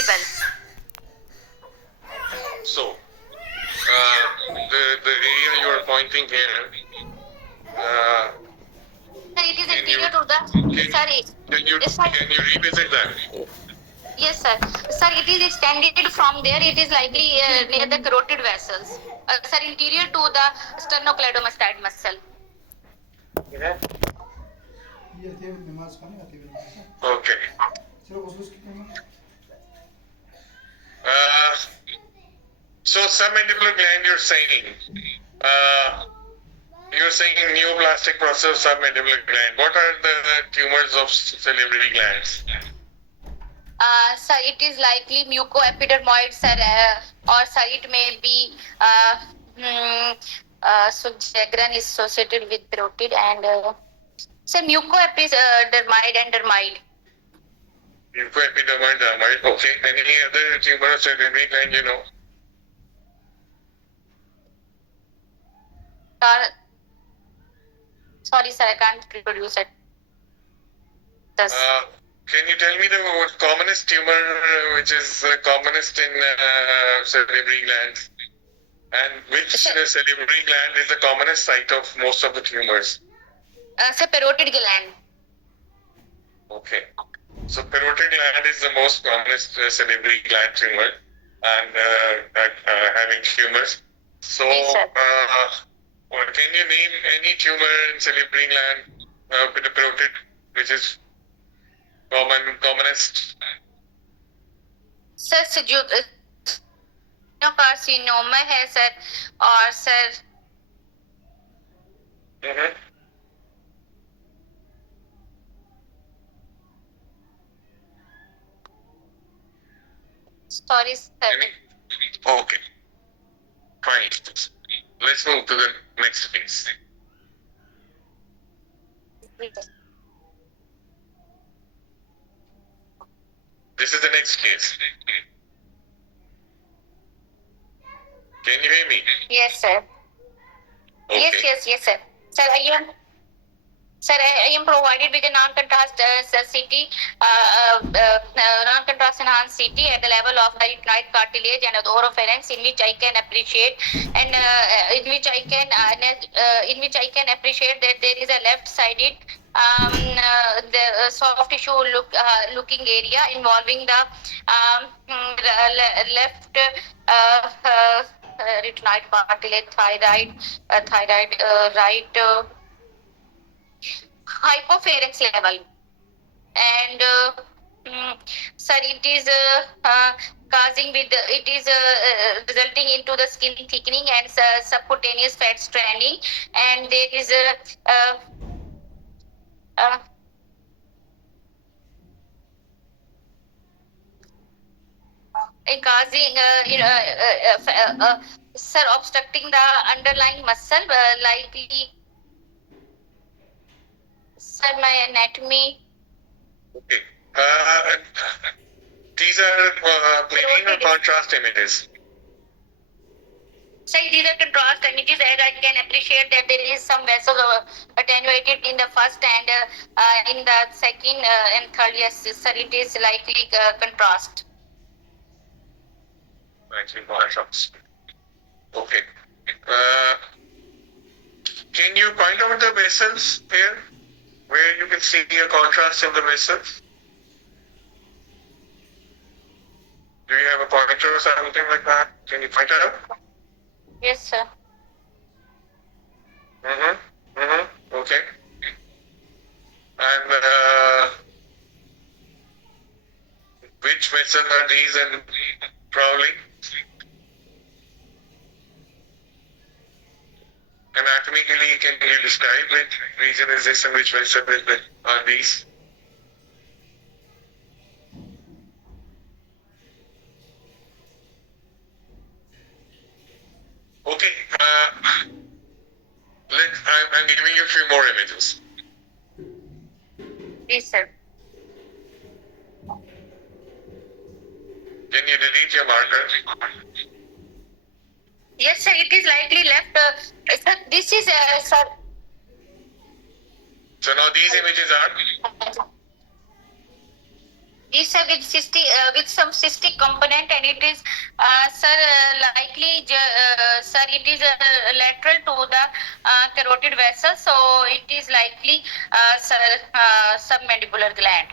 visible. So, the area you are pointing here, Sir, it is can you interior to the. Sorry. can you revisit that? Yes, sir. Sir, it is extended from there. It is likely near the carotid vessels. Sir, interior to the sternocleidomastoid muscle. Okay. Uh, so submandibular gland, you're saying neoplastic process of submandibular gland. What are the tumors of salivary glands? Sir, it is likely mucoepidermoid, sir, or sir, it may be so Jagran is associated with parotid and sir, mucoepidermoid and dermoid. Mucoepidermoid, dermoid. Okay. Any other tumor of salivary gland you know? Sorry, sir, I can't reproduce it. Can you tell me the commonest tumor which is commonest in salivary glands? And which salivary gland is the commonest site of most of the tumors? Sir, parotid gland. Okay. So parotid gland is the most commonest salivary gland tumor and having tumors. So, can you name any tumor in salivary gland with the parotid which is commonest? Sir, carcinoma है sir और sir sorry sir. Okay, fine. Let's move to the next phase. This is the next case. Can you hear me? Yes, sir. Okay. Yes, sir. Sir, I am provided with a non-contrast CT, non-contrast enhanced CT at the level of the retinoid cartilage and the oropharynx, in which I can appreciate, and in which I can appreciate that there is a left-sided the soft tissue looking area involving the left retinoid cartilage, thyroid, right. Hypopharynx level, and sir, it is causing with it is resulting into the skin thickening and subcutaneous fat stranding, and there is causing sir, obstructing the underlying muscle, likely sir, my anatomy. Okay. These are plain or contrast images? So these are contrast images, and I can appreciate that there is some vessels attenuated in the first and in the second and third. Yes, sir, it is likely contrast. Likely contrast. Okay. Can you point out the vessels here, where you can see a contrast in the vessels? Do you have a pointer or something like that? Can you point it out? Yes, sir. Okay. And which vessels are these and probably? Anatomically, can you describe which region is this and which vessel are these? Okay. I'm giving you a few more images. Yes, sir. Can you delete your marker? Yes, sir. It is likely left. Sir, this is sir. So now these images are. These are with some cystic component, and it is, sir, likely, sir, it is lateral to the carotid vessel, so it is likely, sir, submandibular gland.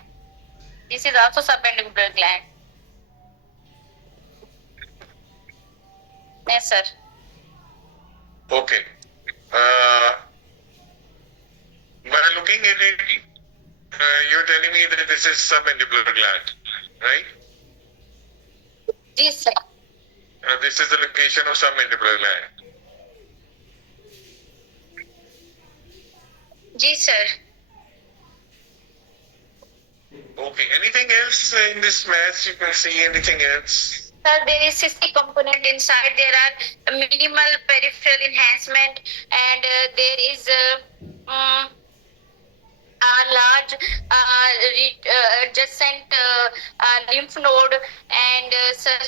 This is also submandibular gland. Yes, sir. Okay. By looking at it, you're telling me that this is submandibular gland, right? Yes, sir. This is the location of submandibular gland. Yes, sir. Okay. Anything else in this mass you can see? Anything else? Sir, there is cystic component inside. There are minimal peripheral enhancement, and there is a large adjacent lymph node, and sir,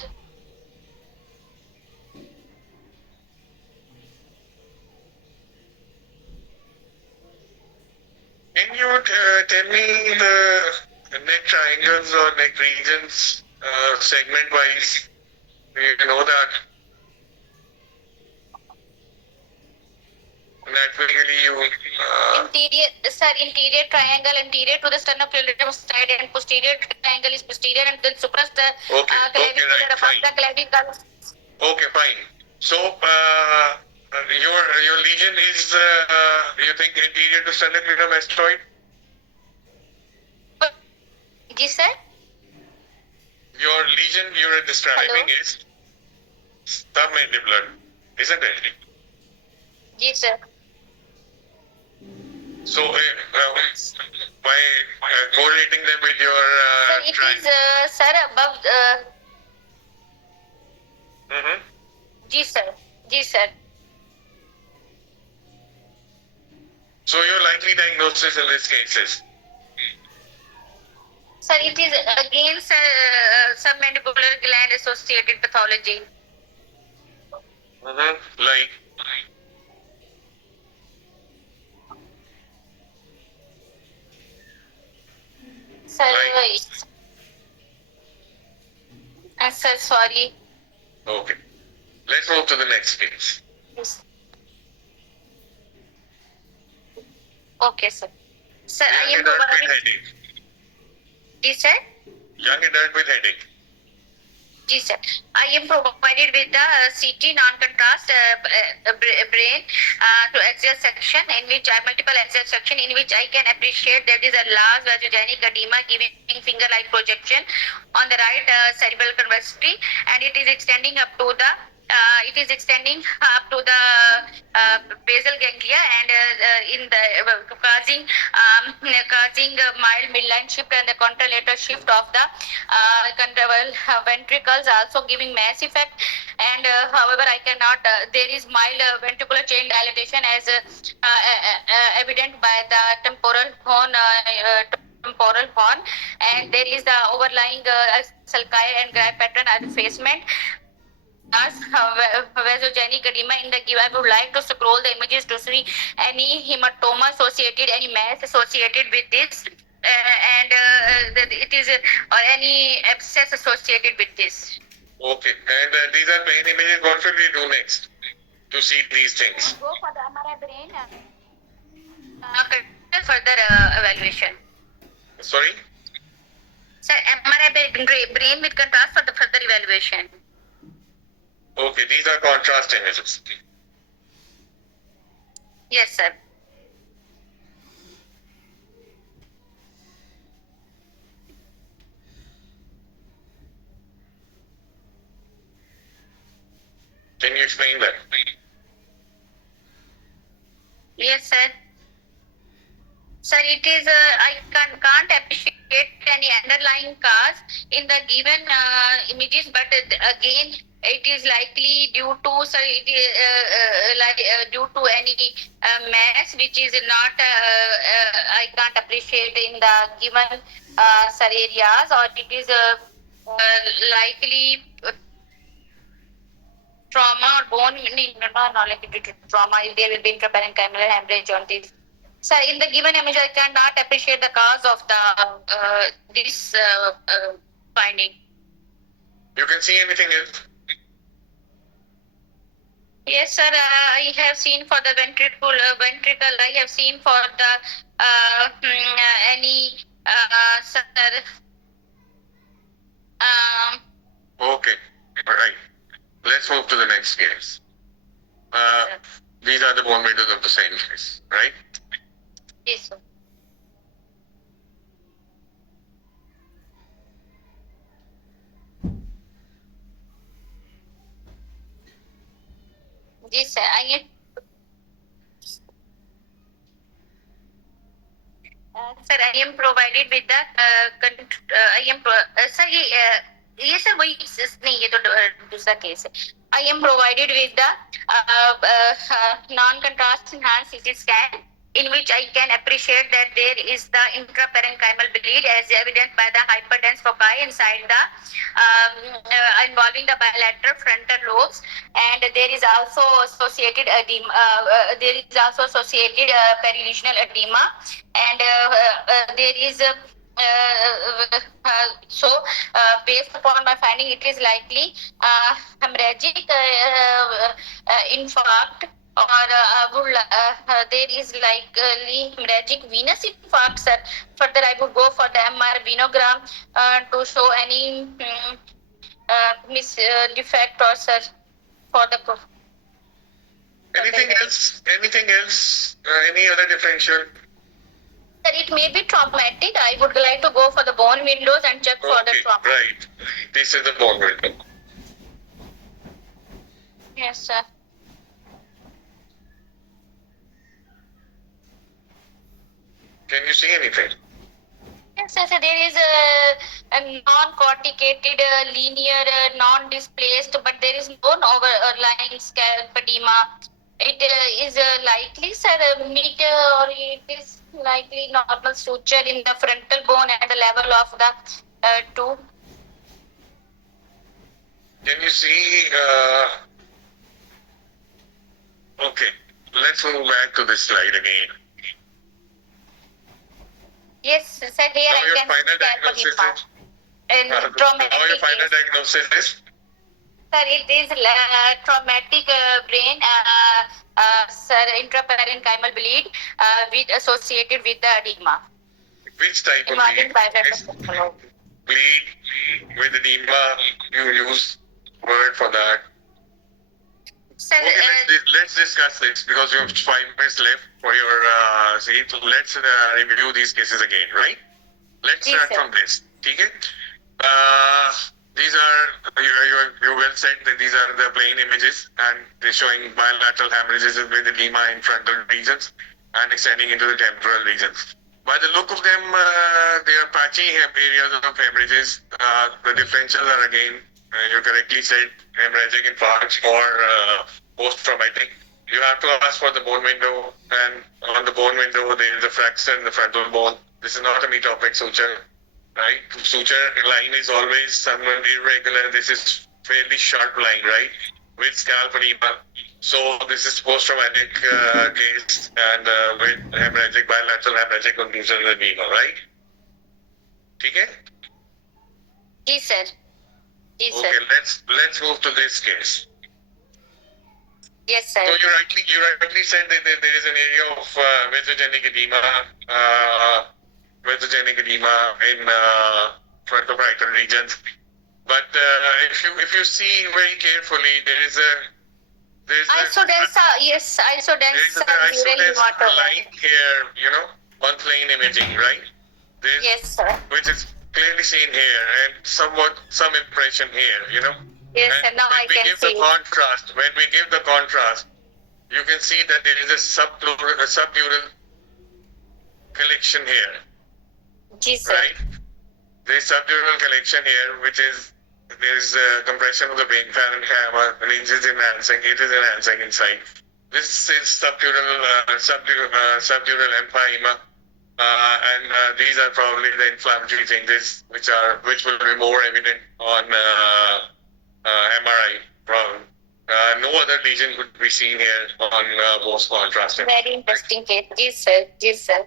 Can you tell me the neck triangles or neck regions segment wise? You know that. Naturally, you. interior triangle anterior to the sternocleidomastoid side, and posterior triangle is posterior, and then Okay, clavicular right, above fine. the clavicle. Okay, fine. So, your lesion is, you think, anterior to sternocleidomastoid? Yes, sir. Your lesion you're describing Hello? is submandibular, isn't it? Yes, sir. So, by correlating them with your Sir, it is, sir, above. Mhm. Yes, sir. Yes, sir. So, your likely diagnosis in this case is Sir, it is again, sir, submandibular gland associated pathology. like Sir, sir, sorry. okay. Let's move to the next case. Yes. Okay, sir. Sir, I Young am adult with provided. headache. Yes, sir. Young adult with headache. Yes, sir. I am provided with the CT non-contrast brain to axial section, in which I multiple axial section, in which I can appreciate there is a large vasogenic edema giving finger-like projection on the right cerebral convexity, and it is extending up to the basal ganglia, and in the causing mild midline shift and the contralateral shift of the contraval ventricles, also giving mass effect. And however, I cannot. There is mild ventricular chain dilatation as evident by the temporal horn. And there is the overlying sulci and graft pattern effacement as vasogenic edema in the give. I would like to scroll the images to see any hematoma associated, any mass associated with this, it is or any abscess associated with this. Okay, and these are main images. What should we do next to see these things? Go for the MRI brain further evaluation. Sorry? Sir, MRI brain with contrast for the further evaluation. Okay, these are contrast images. Yes, sir. Can you explain that? Yes, sir. Sir, it is, I can't appreciate any underlying cause in the given images, but again, it is likely due to, sir, it is due to any mass which is not, I can't appreciate in the given sir areas, or it is likely trauma or bone, not likely due to trauma, if there will be intraparenchymal hemorrhage on this. So in the given image, I cannot appreciate the cause of the this finding. You can see anything else? Yes, sir. I have seen for the ventricle. I have seen for the any sir. Um, Okay, all right. Let's move to the next case. These are the bone windows of the same case, right? yes, sir. Yes, sir. Sir, I am provided with the I am sir yes sir वही नहीं ये तो दूसरा case है. I am provided with the non-contrast enhanced CT scan in which I can appreciate that there is the intraparenchymal bleed as evident by the hyperdense foci inside the involving the bilateral frontal lobes, and there is also associated edema. There is also associated perilesional edema, and there is based upon my finding, it is likely hemorrhagic infarct, or there is likely hemorrhagic venous infarct, sir. Further, I would go for the MR venogram to show any defect or sir for the Anything else? Anything else? Any other differential? Sir, it may be traumatic. I would like to go for the bone windows and check for the trauma. Right. This is the bone window. Yes, sir. Can you see anything? Yes, sir. There is a non-corticated, linear, non-displaced, but there is no overlying scalp edema. It is likely, sir, or it is likely normal suture in the frontal bone at the level of the two. Can you see? Okay, let's move back to this slide again. Yes, sir. Here Now I your can final scalp diagnosis edema. is. And traumatic. Now your final diagnosis is. Sir, it is traumatic brain, sir, intraparenchymal bleed with associated with the edema. Which type of bleed? Bleed with edema. You use word for that. Sir, Okay, let's discuss this because you have 5 minutes left for your seat. So let's review these cases again, right? Let's Yes, start sir. from this. Okay? These are, you well said that these are the plain images, and they're showing bilateral hemorrhages with edema in frontal regions and extending into the temporal regions. By the look of them, they are patchy areas of hemorrhages. The differentials are again, you correctly said, hemorrhagic infarct or post-traumatic. You have to ask for the bone window, and on the bone window there is a fracture in the frontal bone. This is not a metopic suture, right? Suture line is always somewhat irregular. This is fairly sharp line, right? With scalp edema. So this is post-traumatic case, and with hemorrhagic, bilateral hemorrhagic contusion edema, right? Okay? yes, sir. Yes, sir. Okay, let's move to this case. Yes, sir. So you rightly said that there is an area of vasogenic edema in frontoparietal regions. But if you see very carefully, there is Isodensa, yes, isodensa line here, one plane imaging, right? Yes, sir. Which is clearly seen here, and somewhat some impression here, Yes, And sir. Now I when we can give see. the contrast, you can see that there is a subdural collection here, Yes, sir. right? There is subdural collection here, which is there is compression of the brain parenchyma, and it is enhancing inside. This is subdural empyema, and these are probably the inflammatory changes which will be more evident on MRI. No other lesion could be seen here on most contrast. Very interesting case. Yes, sir. Yes, sir.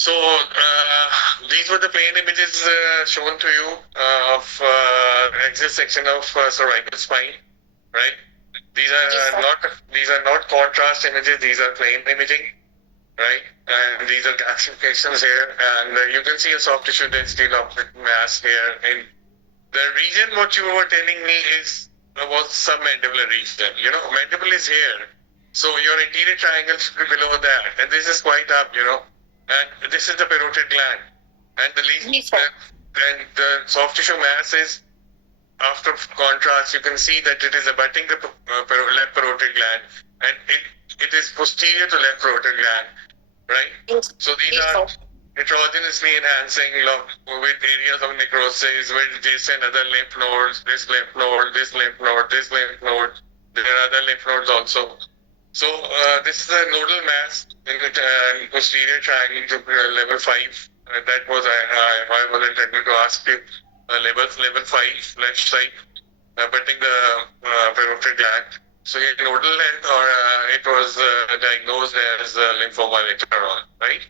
So these were the plain images shown to you of axial section of cervical spine, right? These Yes, are sir. not contrast images. These are plain imaging, right? And these are calcifications here, and you can see a soft tissue density of mass here. In the region, what you were telling me is was submandibular region. You know, mandible is here, so your anterior triangle should be below that, and this is quite up. You know, and this is the parotid gland, and the least, Yes, sir. and the soft tissue mass is after contrast. You can see that it is abutting the left parotid gland, and it is posterior to left parotid gland, right? Yes, So these yes, are sir. heterogenously enhancing with areas of necrosis, with this and other lymph nodes, this lymph node, this lymph node, this lymph node. There are other lymph nodes also. So this is a nodal mass in the posterior triangle to level 5. That was I was intending to ask you. Level 5, left side, abutting the parotid gland. So in nodal length, or it was diagnosed as lymphoma later on, right?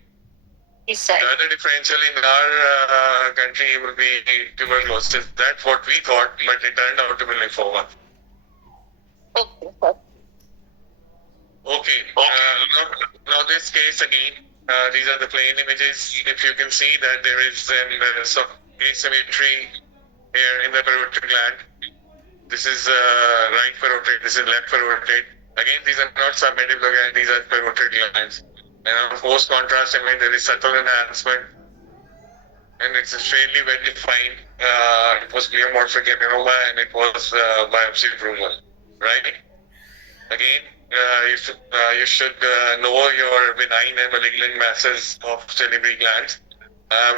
Yes, sir. The other differential in our country will be tuberculosis. That's what we thought, but it turned out to be lymphoma. Okay, sir. Okay. Now this case again, these are the plain images. If you can see that there is some asymmetry here in the parotid gland. This is right parotid. This is left parotid. Again, these are not submandibular glands. These are parotid glands. And on post contrast image, there is subtle enhancement, and it's fairly well defined. It was pleomorphic adenoma, and it was biopsy approval, right? Again, you should know your benign and malignant masses of salivary glands,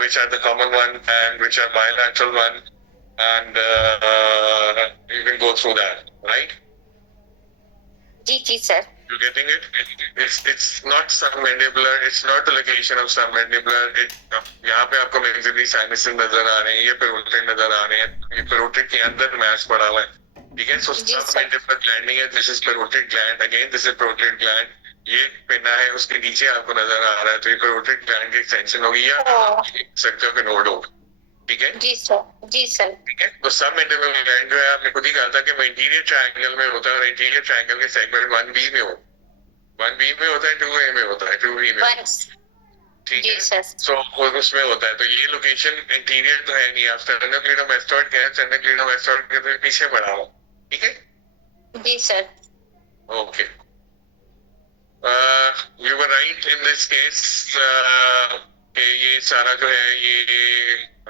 which are the common one and which are bilateral one, and you can go through that, right? Ji sir. You getting it? It's not submandibular. It's not the location of submandibular. यहाँ पे आपको maxillary sinuses नजर आ रहे हैं, ये parotid नजर आ रहे हैं, ये parotid के अंदर mass पड़ा हुआ है, ठीक है? So submandibular gland नहीं है. This is parotid gland. Again, this is parotid gland. ये पिना है, उसके नीचे आपको नजर आ रहा है, तो ये parotid gland की extension होगी, या आप देख सकते हो कि node होगा, ठीक है? जी सर. जी सर. ठीक है. तो सबमेंडिबल ग्लैंड जो है, आपने खुद ही कहा था कि वो इंटीरियर ट्रायंगल में होता है, और इंटीरियर ट्रायंगल के सेगमेंट 1B में हो, 1B में होता है, 2A में होता है, 2B में. ठीक है. सो उसमें होता है. तो ये लोकेशन इंटीरियर तो है नहीं. आप स्टेर्नोक्लेडोमास्टोइड कह रहे हैं, स्टेर्नोक्लेडोमास्टोइड के पीछे पड़ा हो, ठीक है? जी sir. Okay. You were right in this case कि ये सारा जो है ये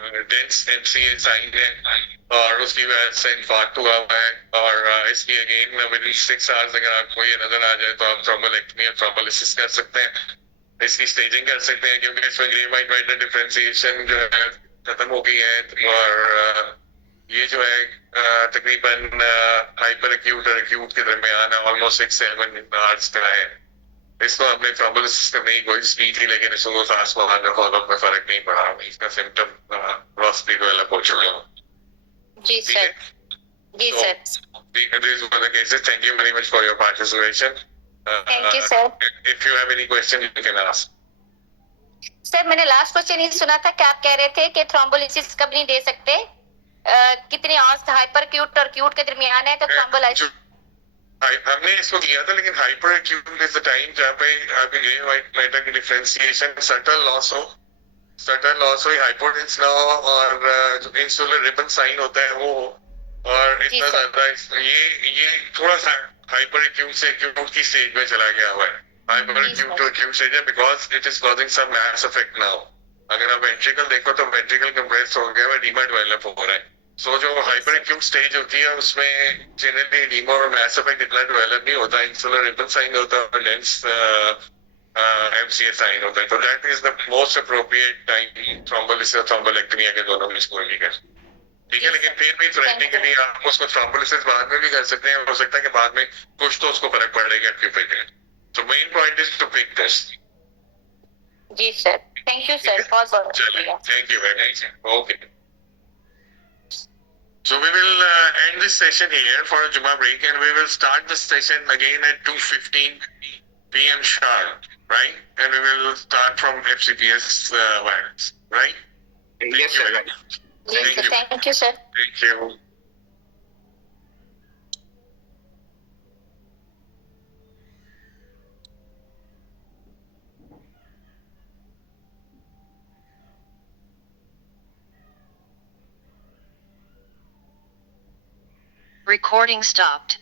डेंस MCA साइन है, और उसकी वजह से इन्फार्क्ट हुआ हुआ है. और इसकी अगेन विद इन 6 आवर्स अगर आपको ये नजर आ जाए तो आप थ्रोम्बोलेक्टमी और थ्रोम्बोलिसिस कर सकते हैं. इसकी स्टेजिंग कर सकते हैं, क्योंकि इसमें ग्रे वाइट वाइट डिफरेंशिएशन जो है खत्म हो गई है. और ये जो है तकरीबन हाइपर एक्यूट और एक्यूट के दरमियान ऑलमोस्ट 6-7 आवर्स का है. इसको हमने थ्रोम्बोलिसिस करने की कोशिश की थी, लेकिन इसको फास्ट में फॉलोअप में फर्क नहीं पड़ा. इसका सिम्टम ग्रॉसली डेवलप हो चुके हो. जी सर. जी sir. These were the cases. Thank you very much for your participation. Thank you, sir. If you have any question, you can ask. Sir, मैंने लास्ट क्वेश्चन ये सुना था कि आप कह रहे थे कि थ्रोम्बोलिसिस कब नहीं दे सकते, कितने आवर्स हाइपर एक्यूट और एक्यूट के दरमियान है तो थ्रोम्बोलाइसिस. हमने इसको किया था, लेकिन hyper acute is the time जहाँ पे आपके ग्रे वाइट मैटर की डिफरेंशिएशन सटल लॉस हो, हाइपोटेंस ना हो, और जो इंसुलर रिबन साइन होता है वो, और इतना ज्यादा ये थोड़ा सा हाइपर एक्यूट से एक्यूट की स्टेज में चला गया हुआ है. Hyper acute to acute stage है, because it is causing some mass effect now. अगर आप वेंट्रिकल देखो तो वेंट्रिकल कंप्रेस हो गया है, एडिमा डेवलप हो रहा है. सो जो हाइपर एक्यूट स्टेज होती है उसमें जनरली एडिमा और मैस इफेक्ट इतना डेवलप नहीं होता. इंसुलर रिबन साइन होता है और डेंस MCA साइन होता है. तो that is the most appropriate time thrombolysis और थ्रोम्बोलेक्टमी के दोनों में इसको लेकर, ठीक है? लेकिन फिर भी थ्रेटनिकली आप उसको थ्रोम्बोलिसिस बाद में भी कर सकते हैं. हो सकता है कि बाद में कुछ तो उसको फर्क पड़ेगा आपके पे. तो main point is to pick this. जी सर. Thank you sir. बहुत बहुत शुक्रिया. Thank you very much. Okay. So we will end this session here for a Juma break, and we will start the session again at 2:15 p.m. sharp. right? And we will start from FCPS virus, right? Yes, sir. Right. Yes, Thank you. thank you, sir. Thank you. Recording stopped.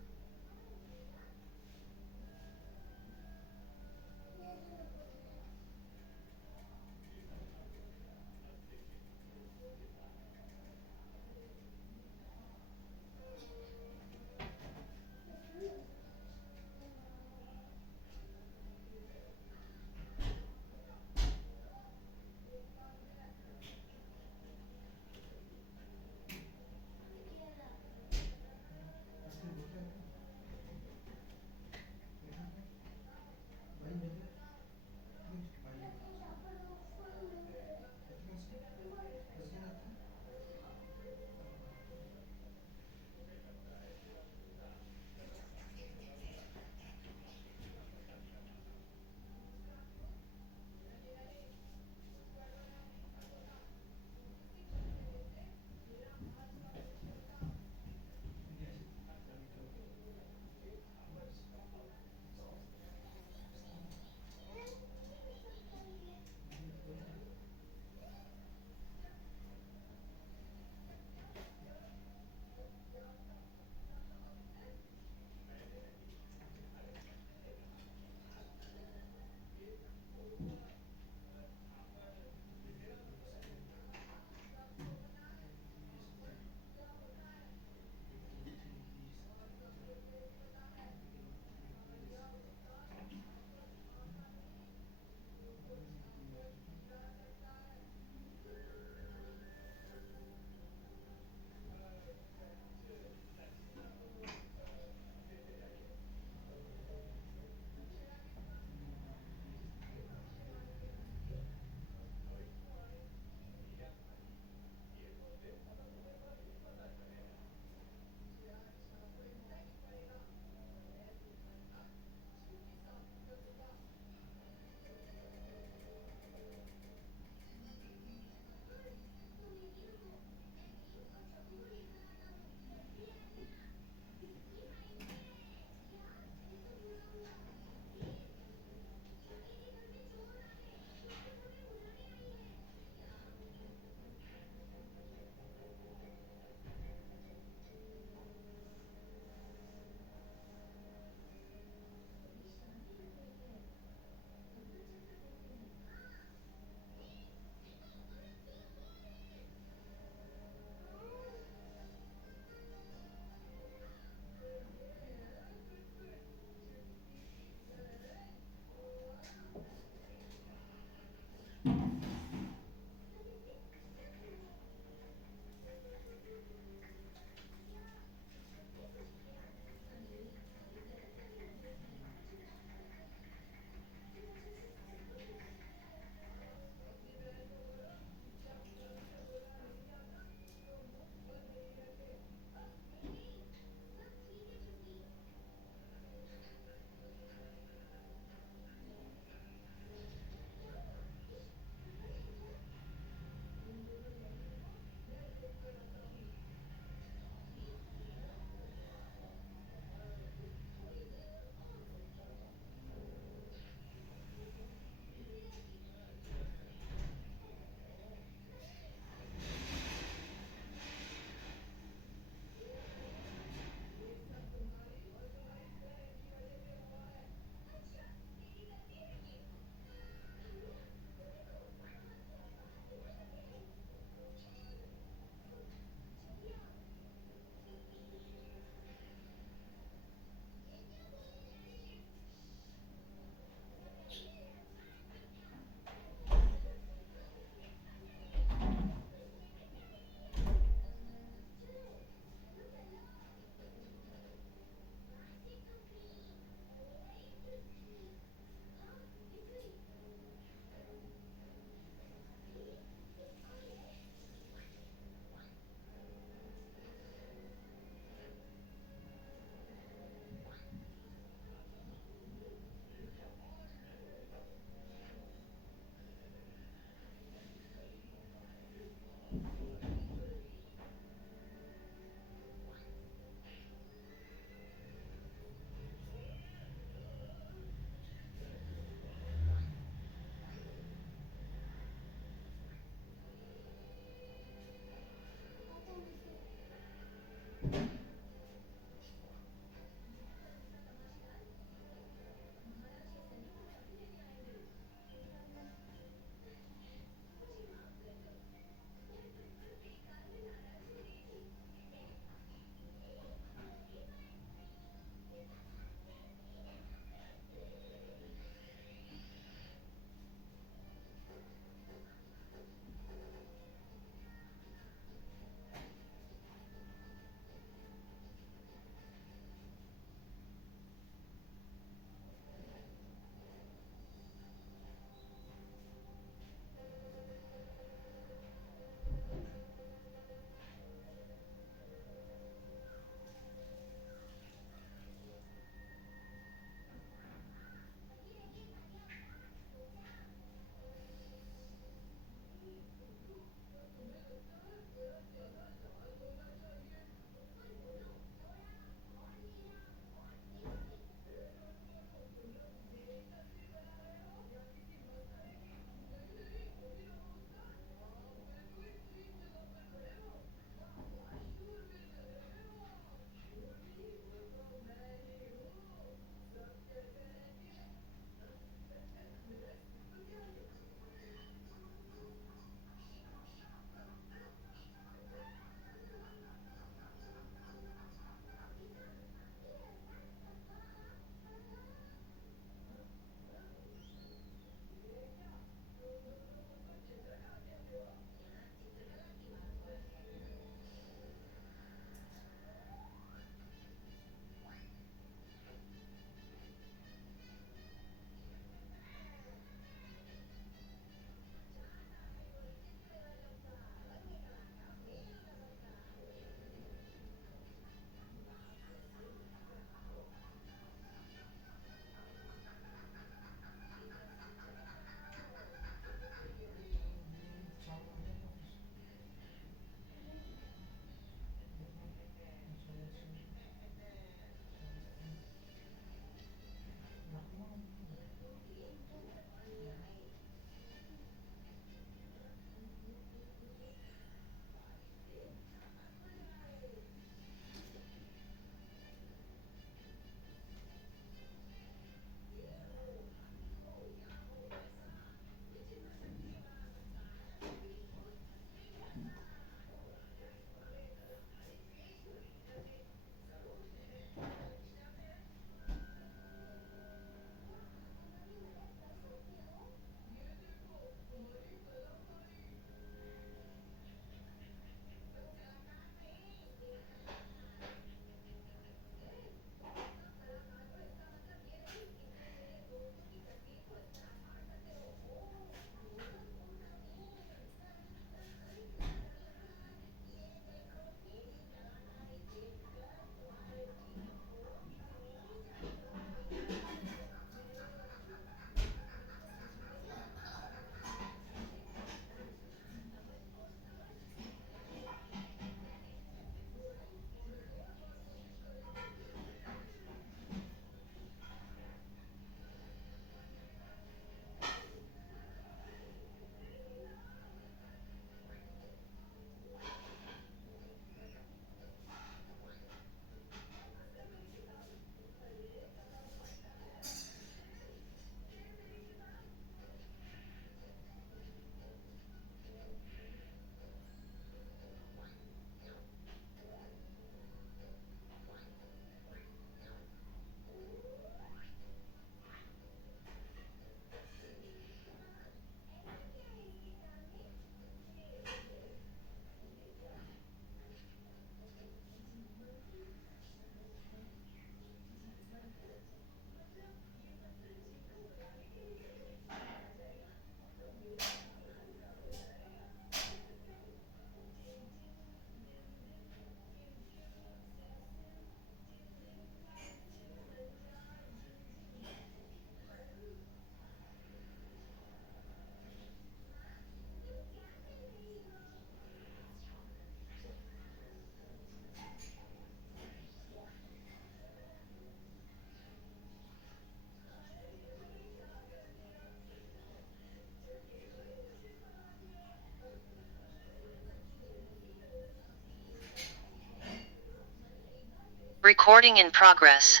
Recording in progress.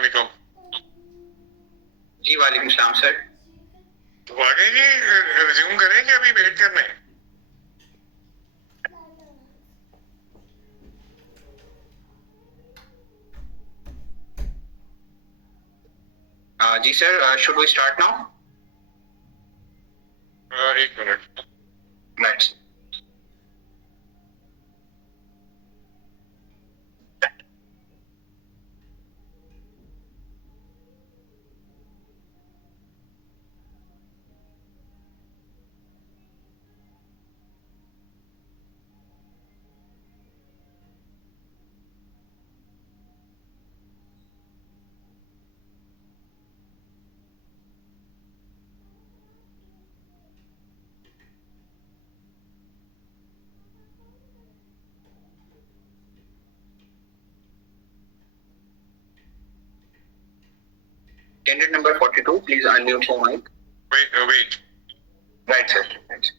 अस्सलाम वालेकुम। जी वालेकुम सलाम sir. तो आ गए जी, resume करें कि अभी wait करना है? जी sir, should we start now? एक minute. Right. Candidate number 42, please unmute your mic. Wait. Right sir. Right.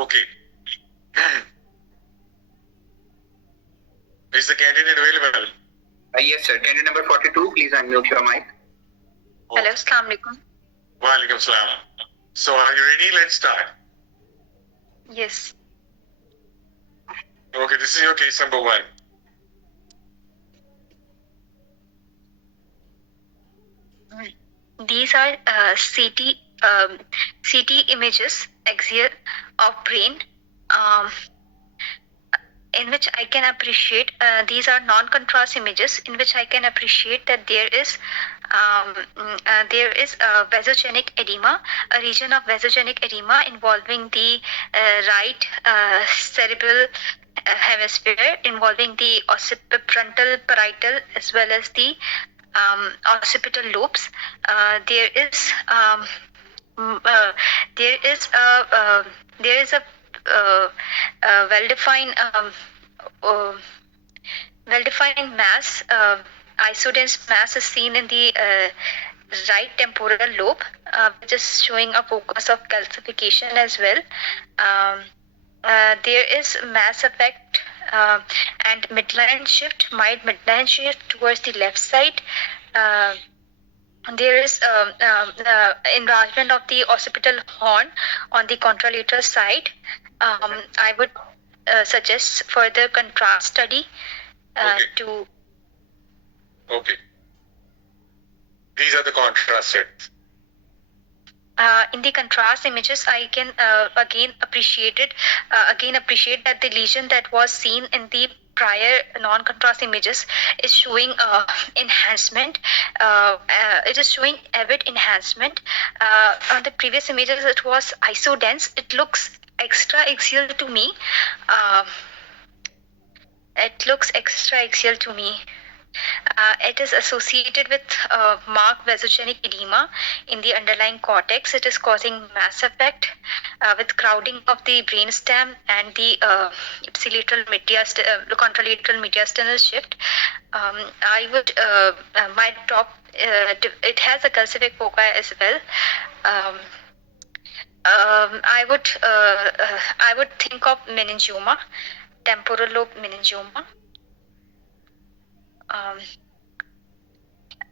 Okay. Is the candidate available? Yes sir. Candidate number 42, please unmute your mic. Hello, assalamu alaikum. Walaikum salam. So are you ready? Let's start. Yes. Okay, this is your case number 1. These are CT images, axial of brain, um, in which I can appreciate, these are non-contrast images in which I can appreciate that there is a vasogenic edema, a region of vasogenic edema involving the right cerebral hemisphere, involving the occipital parietal as well as the occipital lobes. There is Mm, uh, there is a well-defined uh, well-defined mass. Isodense mass is seen in the right temporal lobe, which is showing a focus of calcification as well. There is mass effect and midline shift, mild midline shift towards the left side. There is enlargement of the occipital horn on the contralateral side. I would suggest further contrast study Okay. to. Okay. These are the contrast sets. In the contrast images, I can again appreciate that the lesion that was seen in the prior non-contrast images is showing enhancement. It is showing avid enhancement. On the previous images, it was isodense. It looks extra axial to me. It is associated with marked vasogenic edema in the underlying cortex. It is causing mass effect with crowding of the brainstem and the contralateral mediastinal shift. I would my top. It has a calcific foci as well. I would think of meningioma, temporal lobe meningioma.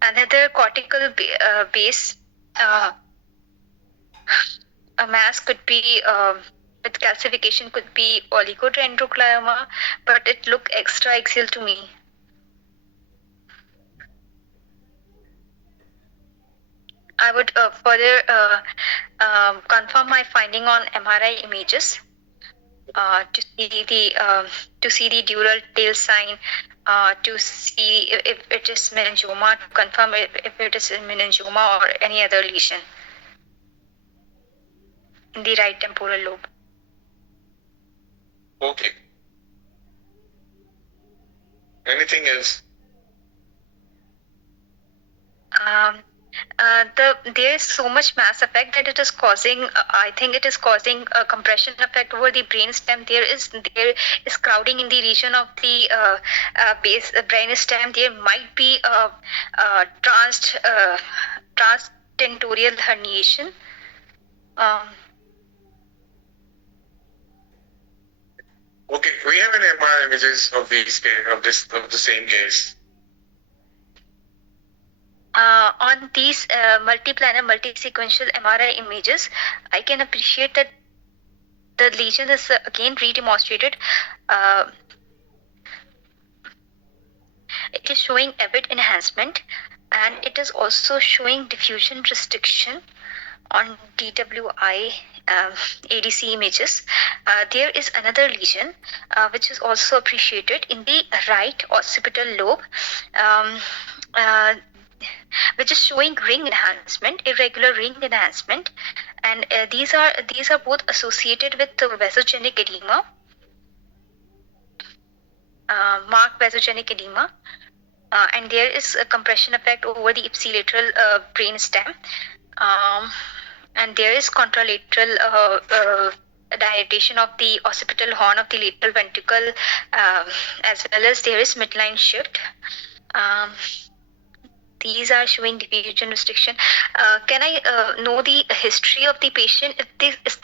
Another cortical base, a mass could be with calcification could be oligodendroglioma, but it looked extra axial to me. I would further confirm my finding on MRI images to see the dural tail sign, to see if it is meningioma, to confirm if it is meningioma or any other lesion in the right temporal lobe. Okay. Anything else? There is so much mass effect that it is causing. I think it is causing a compression effect over the brain stem. There is crowding in the region of the base brain stem. There might be a transtentorial herniation. Okay, we have an MRI images of the same case. On these multiplanar, multi-sequential MRI images, I can appreciate that the lesion is again re-demonstrated. It is showing avid enhancement, and it is also showing diffusion restriction on DWI ADC images. There is another lesion which is also appreciated in the right occipital lobe. Which is showing ring enhancement, irregular ring enhancement, and these are both associated with the vasogenic edema, marked vasogenic edema, and there is a compression effect over the ipsilateral brain stem, and there is contralateral dilatation of the occipital horn of the lateral ventricle, as well as there is midline shift. These are showing diffusion restriction. Can I know the history of the patient? Is this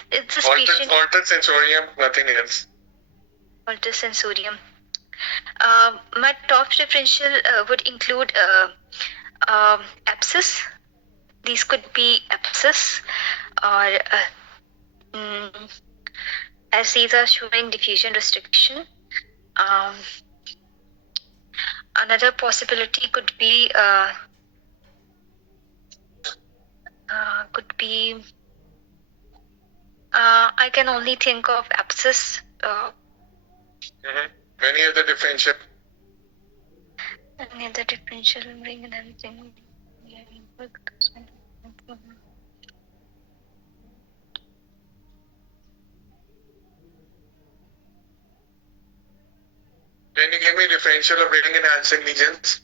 patient altered sensorium, nothing else. Altered sensorium. My top differential would include abscess. These could be abscess, or as these are showing diffusion restriction. Another possibility could be I can only think of abscess. Any other differential? Any other differential ring and everything. Can you give me differential of ring enhancing lesions?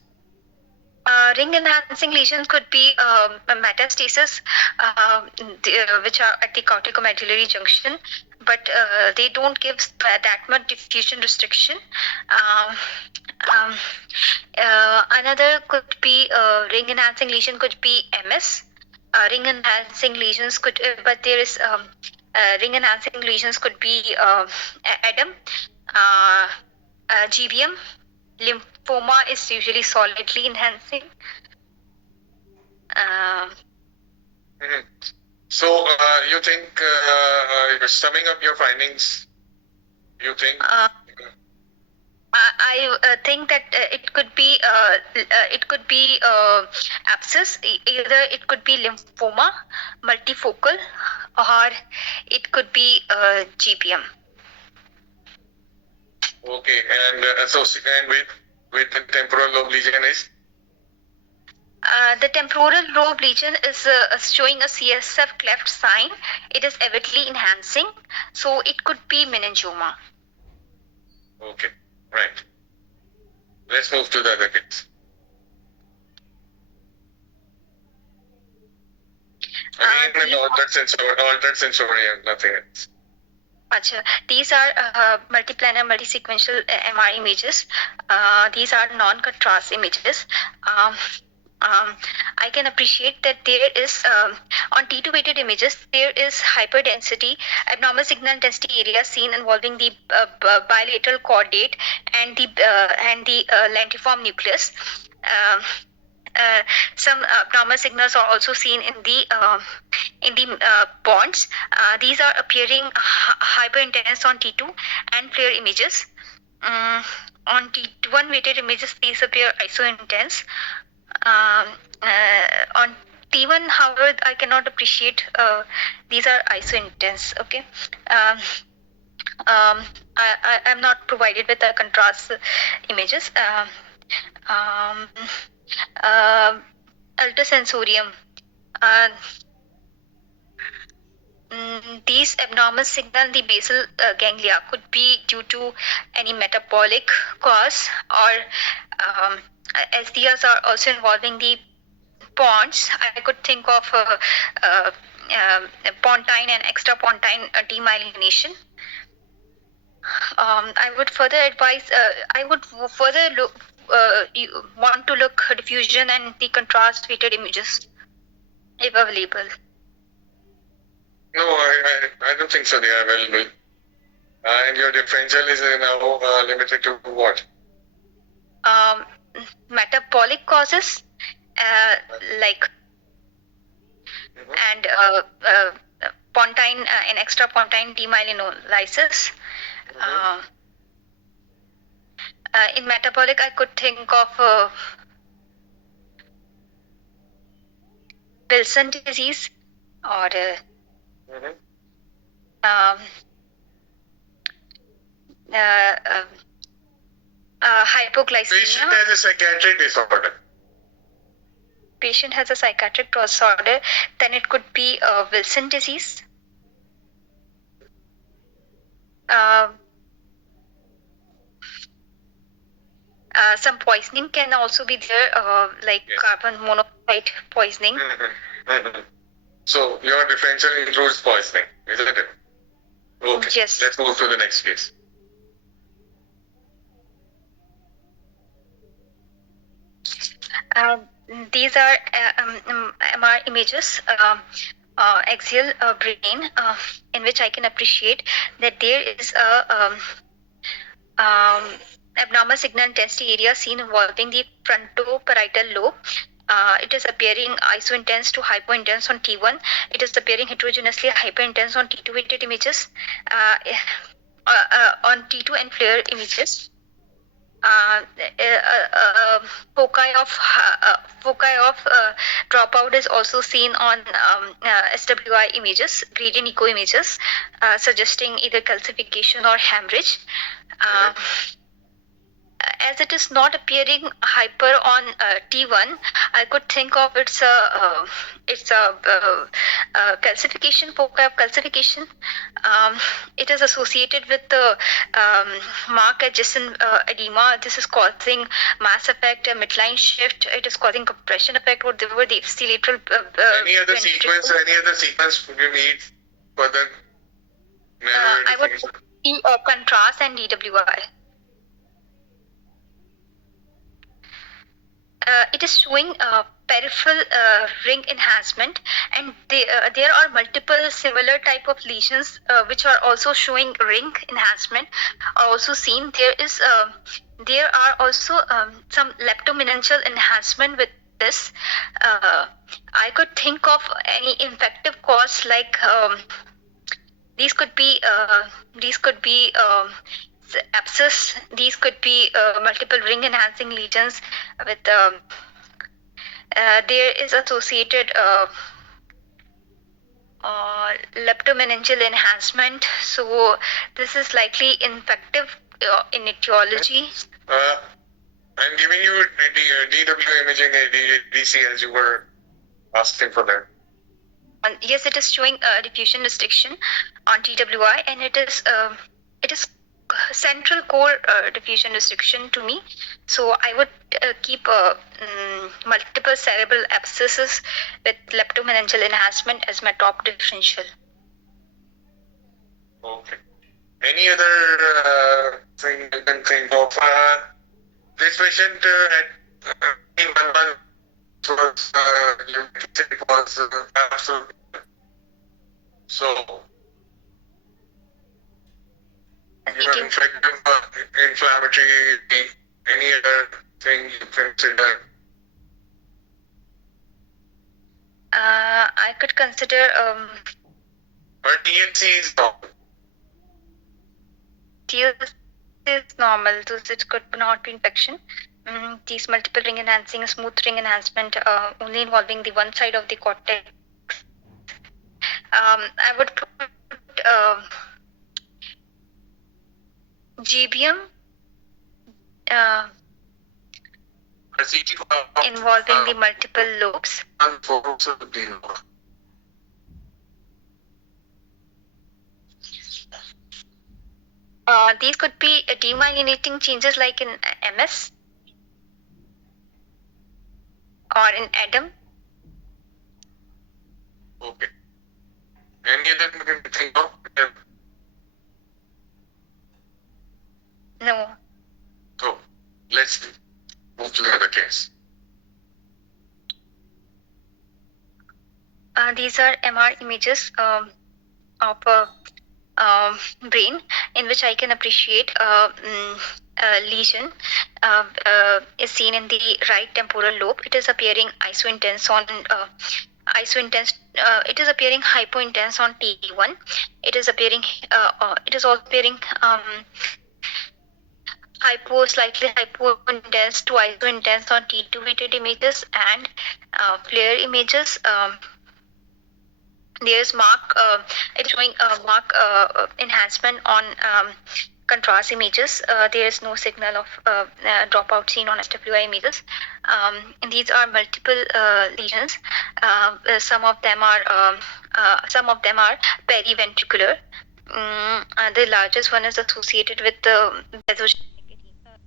Ring enhancing lesions could be metastasis, which are at the corticomedullary junction, but they don't give that much diffusion restriction. Another could be ring enhancing lesion could be MS. Ring enhancing lesions could, but there is ring enhancing lesions could be ADAM, GBM. Lymphoma is usually solidly enhancing. So you think, summing up your findings, you think? I think that it could be abscess. Either it could be lymphoma, multifocal, or it could be GBM. Okay, and associated with the temporal lobe lesion is? The temporal lobe lesion is showing a CSF cleft sign. It is avidly enhancing, so it could be meningioma. Okay, right. Let's move to the other case. Again, an altered sensorium, nothing else. These are multiplanar, multi-sequential MR images. These are non-contrast images. I can appreciate that there is on T2 weighted images there is hyperdensity, abnormal signal intensity area seen involving the bilateral chordate and the lentiform nucleus. Some abnormal signals are also seen in the bonds. These are appearing hyper intense on T2 and FLAIR images. On T1 weighted images, these appear iso intense. On T1, however, I cannot appreciate. These are iso-intense. Okay. I am not provided with the contrast images. Um, uh, Ultrasensorium. Uh, these abnormal signal the basal ganglia could be due to any metabolic cause, or SDRs are also involving the ponds. I could think of uh, pontine and extrapontine demyelination. I would further advise. I would further look. You want to look diffusion and the contrast weighted images if available. No, I don't think so. They are available. And your differential is now limited to what? Metabolic causes, like and pontine and extrapontine demyelinolysis. In metabolic, I could think of Wilson disease or um, hypoglycemia. Patient has a psychiatric disorder. Patient has a psychiatric disorder, then it could be Wilson disease. Some poisoning can also be there, like Yes. carbon monoxide poisoning. So your differential includes poisoning, isn't it? Okay. Yes. Let's move to the next case. These are MR images, axial brain, in which I can appreciate that there is a abnormal signal intensity area seen involving the frontoparietal lobe. It is appearing iso-intense to hypo-intense on T1. It is appearing heterogeneously hyper-intense on T2 weighted images. On T2 and FLAIR images. Foci of dropout is also seen on SWI images, gradient echo images, suggesting either calcification or hemorrhage. As it is not appearing hyper on T1, I could think of it's a calcification, foci of calcification. It is associated with the mark adjacent edema. This is causing mass effect, a midline shift. It is causing compression effect, whatever the lateral. Any other sequence you need further? I would see contrast and DWI. It is showing peripheral ring enhancement, and there are multiple similar type of lesions which are also showing ring enhancement are also seen. There are also some leptomeningeal enhancement with this. I could think of any infective cause like these could be abscess. These could be multiple ring enhancing lesions with there is associated leptomeningeal enhancement. So this is likely infective in etiology. I'm giving you DW imaging DC as you were asking for that. Yes, it is showing diffusion restriction on TWI, and it is central core diffusion restriction to me. So I would keep multiple cerebral abscesses with leptomeningeal enhancement as my top differential. Okay. Any other thing you can think of? This patient had 1 month was absolute. So even infective, inflammatory, any other thing you consider? I could consider Or THC is normal. TLC is normal, so it could not be infection. these multiple ring enhancing, smooth ring enhancement, only involving the one side of the cortex. I would put GBM, uh, involving the multiple lobes. These could be demyelinating changes like in MS or in ADAM. Okay. Any other you can think of? No. So let's move to the other case. These are MR images of brain, in which I can appreciate a lesion is seen in the right temporal lobe. It is appearing isointense on isointense. It is appearing hypointense on T1. It is appearing. It is also appearing slightly hypointense to isointense on T2 weighted images and flare images. There's mark it is showing mark enhancement on contrast images. There is no signal of dropout seen on SWI images. And these are multiple lesions. Some of them are periventricular. The largest one is associated with the vasogenic edema.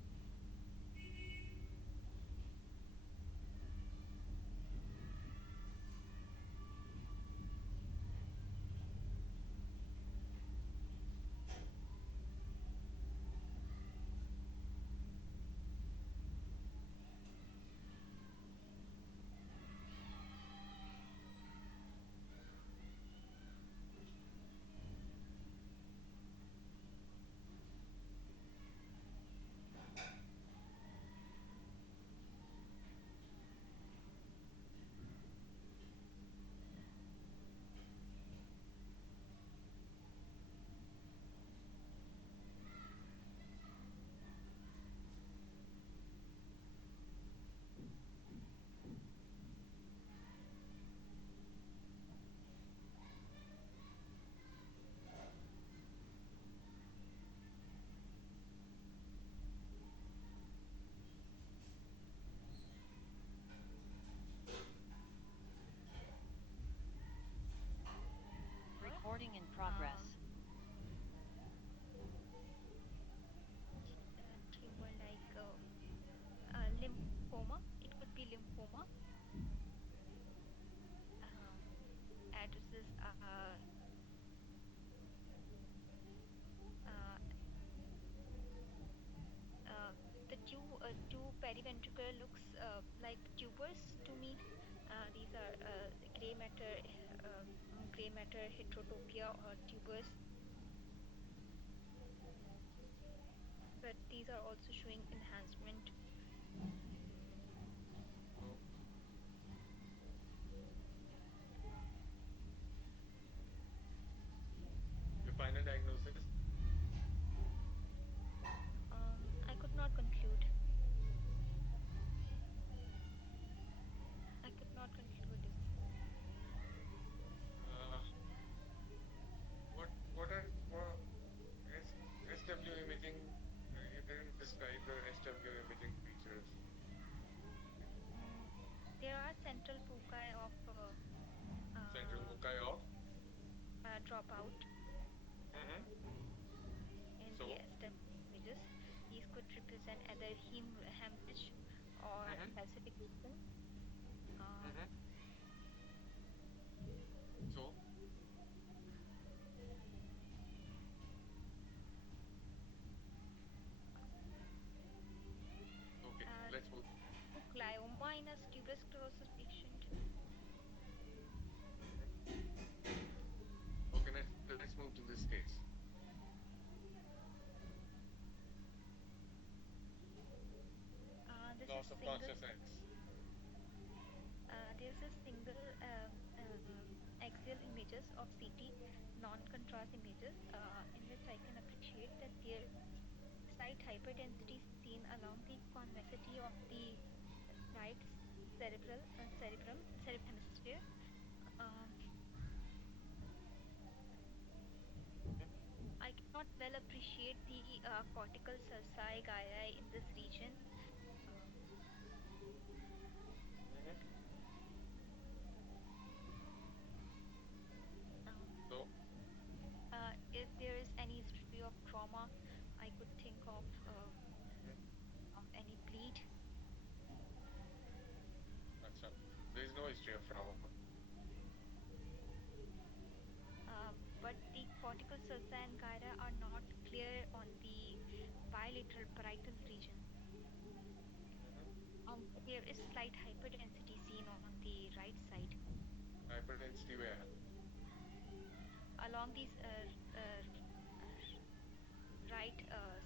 Recording in progress. Tumor like lymphoma. It could be lymphoma. Addresses uh, uh, the two periventricular looks like tubers to me. These are uh, gray matter heterotopia or tubers, but these are also showing enhancement. So the final diagnosis. I could not conclude. I could not conclude this. Uh, what are for SW imaging? You didn't describe the SW imaging features. Mm, there are central foci of Central uh, foci of. dropout Mm-hmm. in the So. STEM images. These could represent either hemorrhage or Mm-hmm. calcification. Um, Mm-hmm. So. Okay. Let's move. glioma in a tuberous sclerosis patient. Mhm. Okay. Let's move to this case. This is Loss of single. consciousness. This is single axial images of CT, non-contrast images, in which I can appreciate that their side slight hyperdensity seen along the convexity of the right cerebral hemisphere. Um, I cannot well appreciate the cortical sulci gyri in this region. Um, Mm-hmm. um, So, if there is any history of trauma, I could think of any bleed. acha. There is no history of trauma. But the cortical sulci and gyra are not clear on the bilateral parietal region. Mm-hmm. There is slight hyperdensity seen on the right side Hyperdensity where? along these right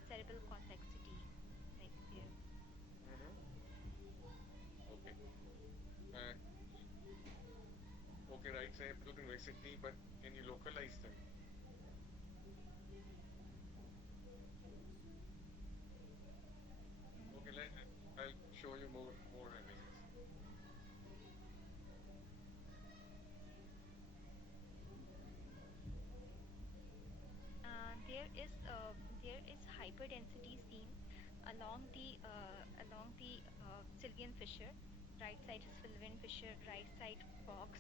cerebral convexity, like there. Mm-hmm. Okay. And okay, right cerebral convexity, but can you localize them? Okay, Mm, I'll show you more images. there is hyperdensity seen along the Sylvian fissure, right side Sylvian fissure, right side fox,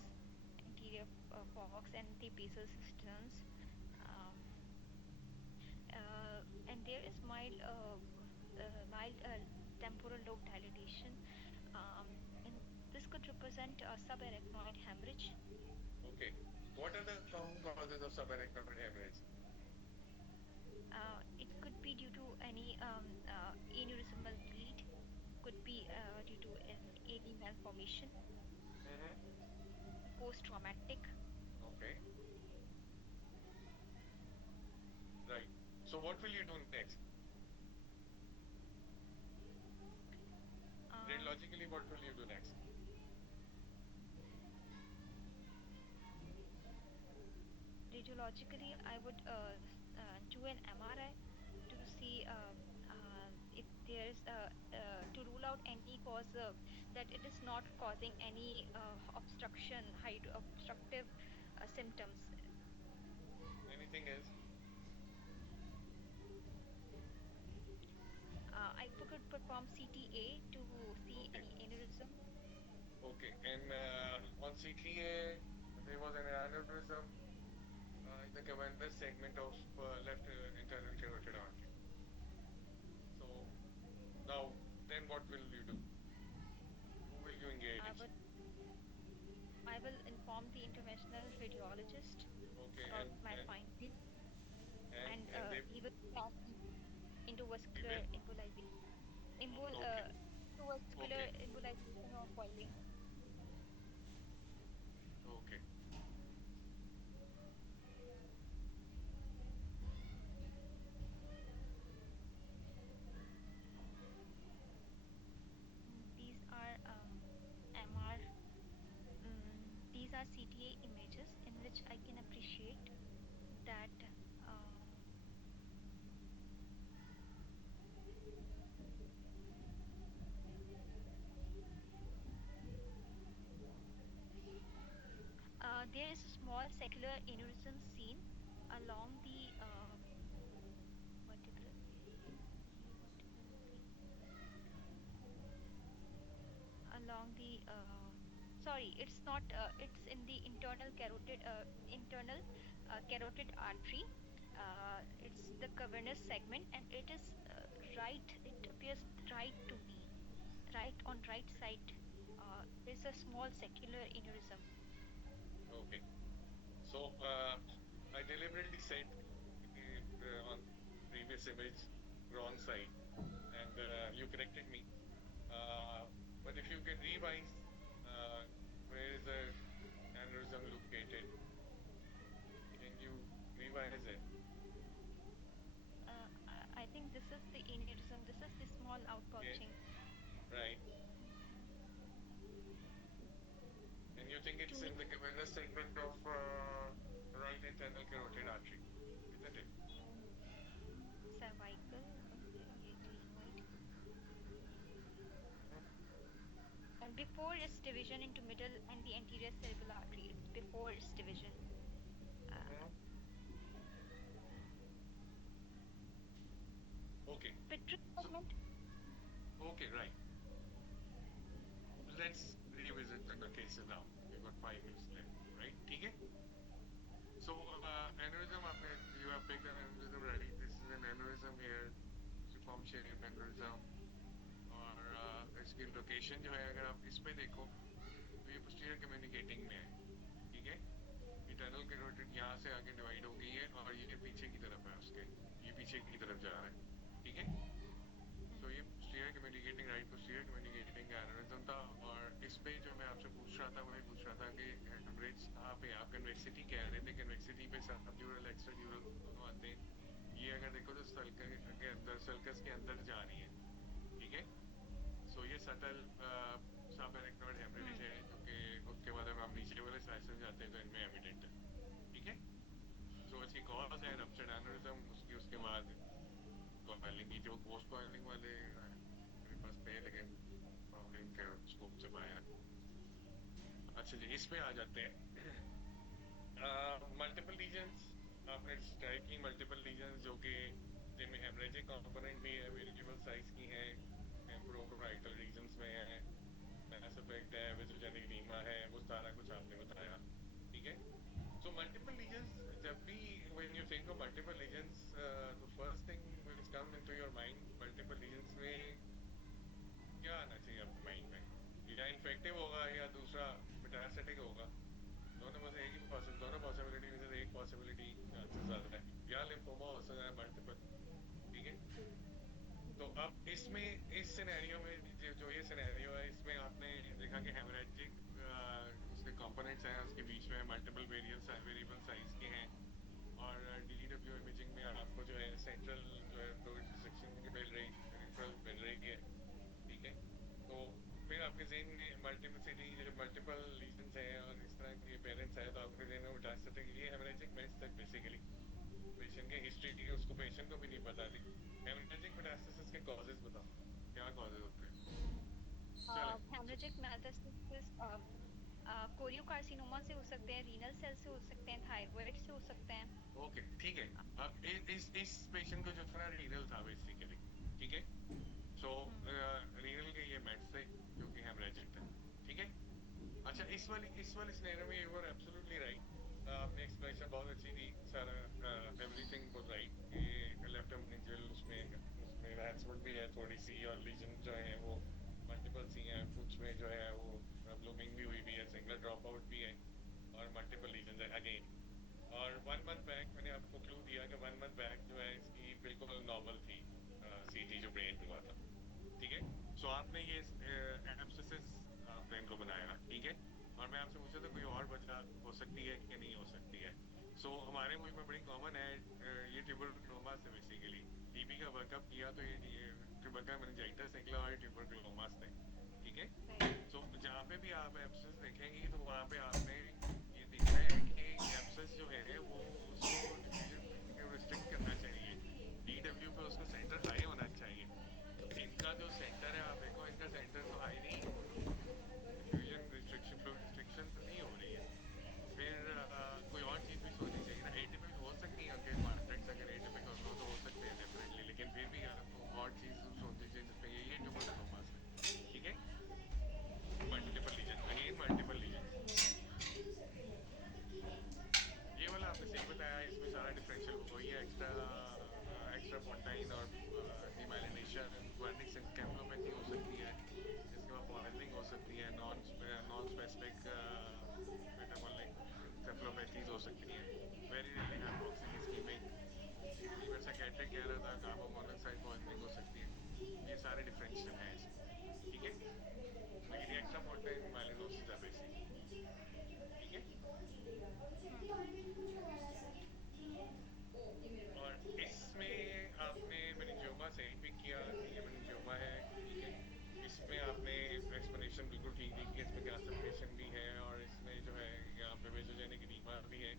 anterior fox, and the basal cisterns. Um, and there is mild temporal lobe dilatation, and this could represent a subarachnoid hemorrhage. Okay. What are the common causes of subarachnoid hemorrhage? It could be due to any aneurysmal bleed, could be due to an AV malformation, Mm-hmm. post-traumatic. Okay. Right. So what will you do next? Um, Radiologically, what will you do next? Radiologically, I would do an MRI to see if there is to rule out any cause that it is not causing any obstructive symptoms. Anything else? I could perform CTA to see Okay. any aneurysm. Okay. And on CTA, there was an aneurysm in the cavernous segment of left internal carotid artery. So now, then what will you do? Who will you I engage? would I will inform the interventional radiologist Okay. about And my and finding, and and and they he will start he will. endovascular embolization, Okay. Okay. endovascular embolization or coiling. Okay. These are MR. These are CTA images in which I can appreciate that uh, there is a small secular aneurysm seen along the vertebral vertebral along the sorry, it's not it's in the internal carotid artery. It's the cavernous segment, and it is right, it appears right to me, right on right side. There's a small secular aneurysm. Okay. So I deliberately said on previous image wrong side, and you corrected me. Uh, but if you can revise where is the aneurysm located, can you revise it? I think this is the aneurysm, this is the small Yes, outpouching. right. And you think To it's me, in the cavernous segment of right internal carotid artery, isn't it? cervical, okay. before its division into middle and the anterior cerebral artery. It's before its division. Uh, Okay. Pituitary So, segment. okay, right. Let's revisit the cases now. We've got 5 minutes left, right? Okay. So, aneurysm, you have picked an aneurysm, right? This is an aneurysm here, form shape aneurysm, और इसकी location जो है अगर आप इस पे देखो तो ये posterior communicating में है, ठीक है? इंटरनल कैरोटिड यहाँ से आगे डिवाइड हो गई है और ये पीछे की तरफ है उसके, ये पीछे की तरफ जा रहा है, ठीक है? तो ये posterior communicating right posterior communicating aneurysm था और इस पे जो मैं आपसे पूछ रहा था वही पूछ रहा था कि hemorrhage कहाँ पे आप कन्वेक्सिटी कह रहे थे, कन्वेक्सिटी पे सबड्यूरल एक्स्ट्राड्यूरल दोनों आते हैं। ये अगर देखो तो सल्कस के अंदर जा रही है, ठीक है? सो ये सटल सब एरेक्नॉइड हेमरेज है जो कि उसके बाद अगर हम नीचे वाले साइड से जाते हैं तो इनमें एविडेंट है, ठीक है? सो इसकी कॉज है रप्चर्ड एनेरिज्म, उसके बाद कॉइलिंग की जो पोस्ट कॉइलिंग वाले मेरे पास पे, लेकिन प्रॉब्लम के स्कोप से बाहर। अच्छा जी, इस पे आ जाते हैं। मल्टीपल लीजन्स आपने डिस्क्राइब की, मल्टीपल लीजन्स जो कि जिनमें हेमरेजिक कंपोनेंट भी है, वेरिएबल साइज की हैं, टेम्पोरोपराइटल रीजन्स में है, मैस इफेक्ट है, विजुअल एडिमा है, वो सारा कुछ आपने बताया, ठीक है? So multiple lesions, जब भी when you think of multiple lesions, the first thing which comes into your mind, multiple lesions में क्या आना चाहिए आपके माइंड में? या इन्फेक्टिव होगा या दूसरा मेटास्टेटिक होगा? दोनों में से एक ही दोनों पॉसिबिलिटी में से एक पॉसिबिलिटी चांसेस ज्यादा है, या लिम्फोमा हो सकता है मल्टीपल, ठीक है? तो अब इसमें इस सिनेरियो में जो ये सिनेरियो है इसमें आपने देखा कि हेमरेजिक उसके कंपोनेंट्स हैं, उसके बीच में मल्टीपल वेरिएबल साइज के हैं और डीडब्ल्यू इमेजिंग में आपको जो है सेंट्रल जो है फ्लूइड डिस्ट्रक्शन की मिल रही, पेरिफेरल मिल रही है, ठीक है? तो फिर आपके जेहन में मल्टीपलिसिटी मल्टीपल लीजन्स हैं और इस तरह के पेरेंट्स हैं तो आपके जेहन में उठा सकते हैं ये हेमरेजिक मेस तक बेसिकली पेशेंट की हिस्ट्री उसको पेशेंट को भी नहीं पता थी। हेमरेजिक मेटास्टेसिस के कॉजेज बताओ, क्या कॉजेज होते हैं? चलें। हेमरेजिक मेटास्टेसिस कोरियोकार्सिनोमा से हो सकते हैं, रीनल सेल से हो सकते हैं, थायराइड से हो सकते हैं। ओके, ठीक है। अब इस पेशेंट को जो था ना रीनल था बेसिकली, ठीक है? सो रीनल के ये मेट्स थे जो कि हेमरेजिक थे, ठीक है? अच्छा, इस वाली सिनेरियो में यू आर एब्सोल्युटली राइट, आपने एक्सप्लेनेशन बहुत अच्छी दी, सारा एवरीथिंग वाज राइट कि लेफ्ट मेनिंजियल उसमें रैंसवर्ड भी है थोड़ी सी और लीजन जो है वो मल्टीपल सी हैं, कुछ में जो है वो ब्लूमिंग भी हुई भी है, सिंगल ड्रॉप आउट भी है और मल्टीपल लीजन है अगेन। और 1 मंथ बैक मैंने आपको क्लू दिया कि 1 मंथ बैक जो है इसकी बिल्कुल नॉर्मल थी सीटी जो ब्रेन हुआ था, ठीक है? सो आपने ये एब्सेसिस आपने इनको बनाया, ठीक है? और मैं आपसे पूछा था कोई और वजह हो सकती है कि नहीं हो सकती है? सो हमारे मुल्क में बड़ी कॉमन है ये ट्यूबरक्लोमा से बेसिकली टीबी का वर्कअप किया तो ये ट्यूबरकल मेनिंजाइटिस निकला और ट्यूबरक्लोमास थे, ठीक है? सो जहाँ पे भी आप एब्सेस देखेंगे तो वहाँ पे आपने ये देखना है कि एब्सेस जो है वो उसको डिफ्यूजन को रिस्ट्रिक्ट करना चाहिए, डीडब्ल्यू पे उसका सेंटर हाई होना चाहिए। इनका जो सेंटर है आप देखो, इनका सेंटर तो हाई नहीं है, डिफ्यूजन रिस्ट्रिक्शन फ्लो रिस्ट्रिक्शन तो नहीं हो रही है। फिर कोई और चीज भी सोचनी चाहिए ना, एटिपिकल हो सकती है उनके कॉन्ट्रैक्ट्स अगर एटिपिकल हो तो हो सकते हैं डेफिनेटली, लेकिन फिर भी आपको और चीज सोचनी चाहिए जिसमें ये ट्यूबरक्लोमास है, ठीक है? Multiple lesion, again multiple lesion, ये वाला आपने सही बताया, इसमें सारा डिफरेंशियल वही है, एक्स्ट्रा एक्स्ट्रा पोंटाइन और डिमाइलिनेशन, वर्निक एन्केफेलोपैथी हो सकती है, इसके बाद पॉइजनिंग हो सकती है, नॉन नॉन स्पेसिफिक मेटाबॉलिक एन्केफेलोपैथीज हो सकती हैं, very rarely hypoxic ischaemic, fever psychiatric कह रहा था, कार्बन मोनोऑक्साइड पॉइजनिंग हो सकती है, ये सारे डिफरेंशियल हैं इसमें, ठीक है? लेकिन ये एक्स्ट्रा पोंटाइन माइलिनोसिस है बेसिकली, ठीक है? और इसमें आपने मेनिंजियोमा सही पिक किया कि ये मेनिंजियोमा है, ठीक है? इसमें आपने एक्सप्लेनेशन बिल्कुल ठीक दी कि इसमें गैसिफिकेशन भी है और इसमें जो है यहाँ पे वेसोजेनिक एडीमा भी है।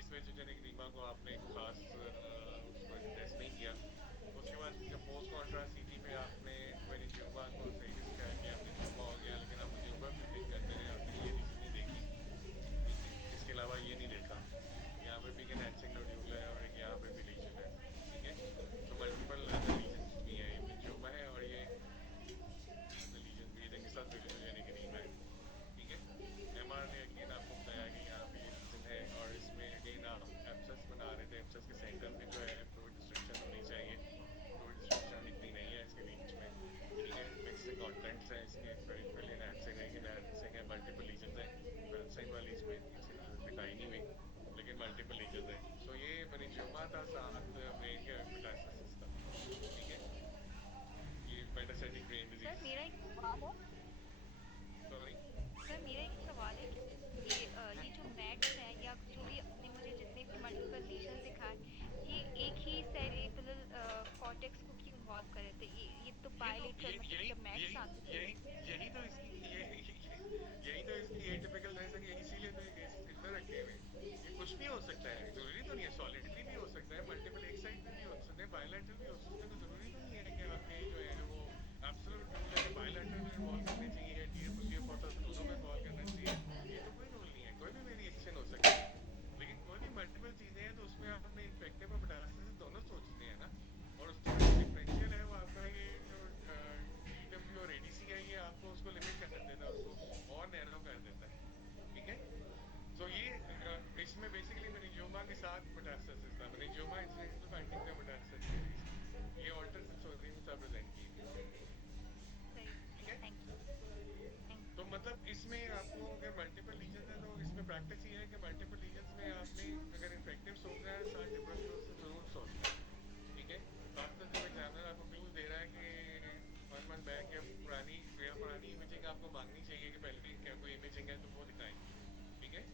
इस वेसोजेनिक एडीमा को आपने कोई खास उसको टेस्ट नहीं किया। उसके बाद जब पोस्ट कॉन्ट्रास्ट सीटी पे आपने मेनिंजियोमा को सही डिस्क्राइब किया, मेनिंजियोमा हो गया, लेकिन अब मल्टीपल लीजन है. सो ये मेनिंजियोमा था, साथ ब्रेन के मेटास्टेसिस था. ठीक है, ये मेटास्टेटिक ब्रेन सर डिजीज. मेरा एक सवाल है सॉरी. सर मेरा एक सवाल है कि ये जो मैट्स है या जो भी आपने मुझे जितने भी मल्टीपल लीजन दिखाए, ये एक ही सेरेब्रल कॉर्टेक्स को क्यों इन्वॉल्व कर रहे थे? ये तो ये तो बायलेटरल, मतलब यही जब मैट्स यही आते थे यही यही तो इसकी यही तो इसकी एटिपिकल है, कि इसीलिए तो ये केसेस इधर रखे हुए हैं. ये कुछ भी हो सकता है, जरूरी तो नहीं है. सॉलिटरी भी हो सकता है, मल्टीपल एक साइड पे भी हो सकते हैं, बायलैटरल भी हो सकते हैं. तो जरूरी तो नहीं है कि आपके जो है वो एब्सोल्यूट रूल है कि बायलैटरल में इन्वॉल्व करने चाहिए, टीएफ होता है दोनों में इन्वॉल्व करना चाहिए. ये तो कोई रूल नहीं है, कोई भी वेरिएशन हो सकता है. लेकिन कोई भी मल्टीपल चीजें हैं तो उसमें आपने इन्फेक्टिव और मेटास्टेसिस दोनों सोचते हैं ना. और उसमें जो डिफरेंशियल है वो आपका ये जो डीडब्ल्यू और एडीसी है, ये आपको उसको लिमिट कर देता है, उसको और नैरो कर देता है. ठीक है. तो ये इसमें बेसिकली मेनिंजियोमा के साथ मेटास्टेसिस था. मेनिंजियोमा इंसिडेंटल फाइंडिंग का मेटास्टेसिस, ये ऑल्टर सेंसोरियम के साथ प्रेजेंट की गई. सही. ठीक है. Thank you. थैंक तो मतलब इसमें आपको अगर मल्टीपल लीजन है तो इसमें प्रैक्टिस ये है कि मल्टीपल लीजन में आपने अगर इन्फेक्टिव सोचना है साथ ट्यूबरक्लोसिस जरूर सोचना है. ठीक है. खासकर जब एग्जामिनर आपको क्लूज दे रहा है कि 1 मंथ बैक या पुरानी इमेजिंग आपको मांगनी चाहिए कि पहले क्या कोई इमेजिंग है तो वो दिखाएं. ठीक है.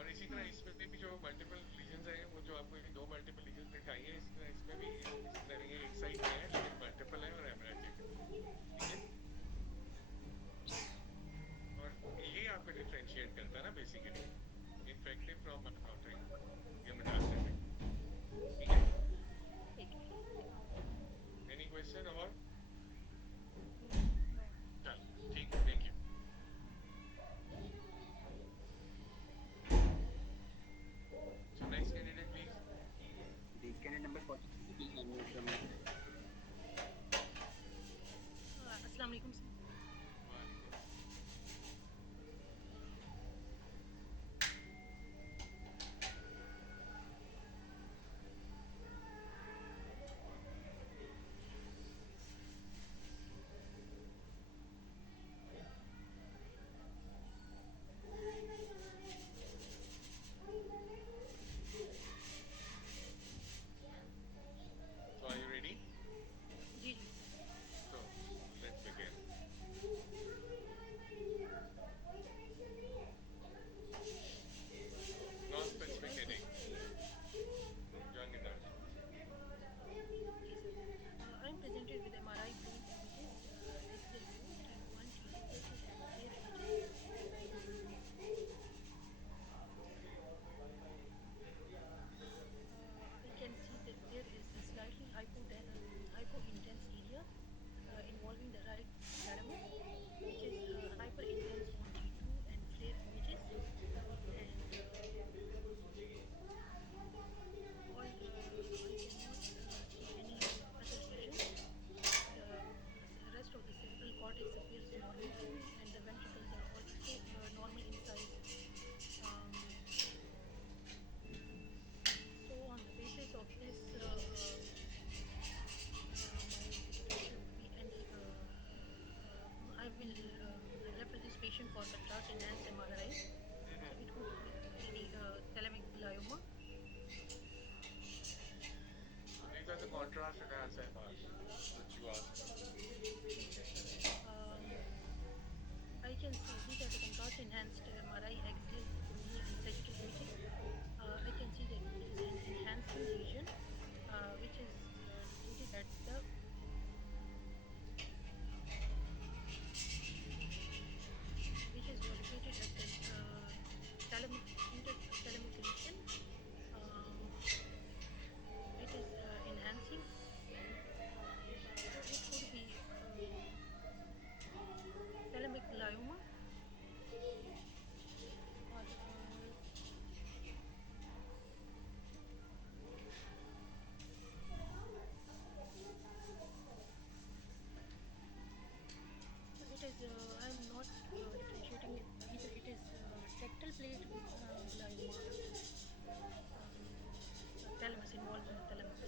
और इसी तरह इसमें भी जो मल्टीपल लीजन है, वो जो आपको ये 2 मल्टीपल लीजन दिखाई है, इस तरह इसमें भी इसी तरह ये एक साइड पे है लेकिन मल्टीपल है और हेमरेजिक है. ठीक है. और ये आपको डिफरेंशिएट करता है ना बेसिकली इन्फेक्टिव फ्रॉम माइकोटिक या मेटास्टेटिक. ठीक है. ठीक है. एनी क्वेश्चन और? नो. चल ठीक है, thank you. So next candidate please. The candidate number 43, please unmute your mic. अस्सलाम वालेकुम सर. वालेकुम अस्सलाम. So are you ready? जी जी. So let's begin. Non-specific headache. Young adult. जी sir. I am presented with MRI brain images, X-ray view, T1, T2 cases and clear images. I can see that there is a slightly hypointense area involving the right thalamus, which is hyperintense on T2 and flare images, and I cannot see any other lesions. The rest of the cerebral cortex appears normal to me, and the ventricles are also normal in size. Um, so, on the basis of this, my interpretation would be I will refer this patient for contrast enhanced MRI. So, it could be any thalamic glioma. So these are the contrast enhanced MRs which you asked for. Yes, sir. I can see these are the contrast enhanced MRI axial, coronal, and sagittal images. I can see that there is an enhancing lesion which is located at the thalamic interthalamic region. It is enhancing, so it could be thalamic glioma or it is. I am not differentiating it either. It is tactile plate glioma, thalamus involved in the thalamus.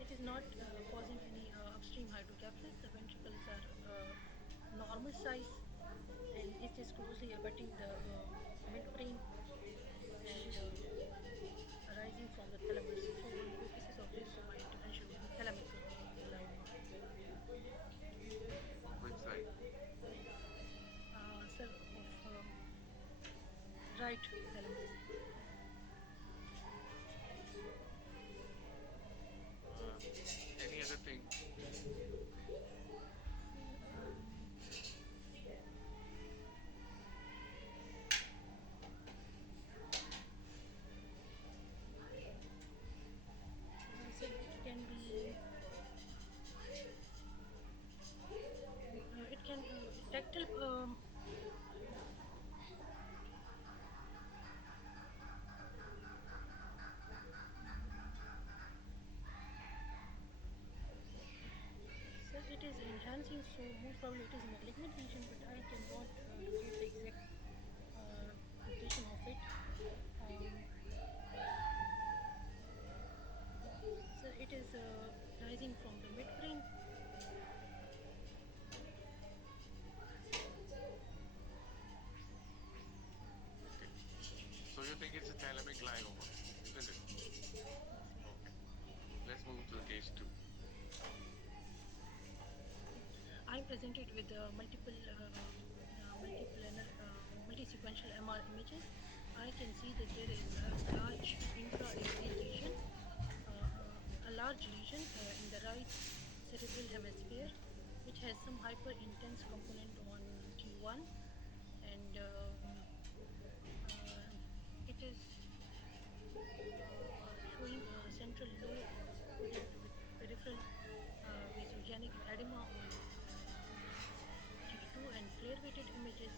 It is not causing any extreme hydrocapnic. The ventricles are normal size, and it is closely abutting the midbrain and arising from the thalamus. So on the basis of this, my intervention would be thalamic glioma. Which side? Sir, of right thalamus. Uh, any other thing? Um, sir, it can be. It can tactile. Sir, it is enhancing, so most probably it is a malignant lesion, but I cannot locate the exact location of it. Um, sir, it is rising from the midbrain. Okay. So you think it's a thalamic glioma, isn't it? Okay. Let's move to the case two. I'm presented with multiplanar, multi-sequential MR images. I can see that there is a large intra-atrial lesion, a large lesion in the right cerebral hemisphere, which has some hyper-intense component on T1, and uh, it is showing a central low with peripheral vasogenic edema on T2 and flare weighted images,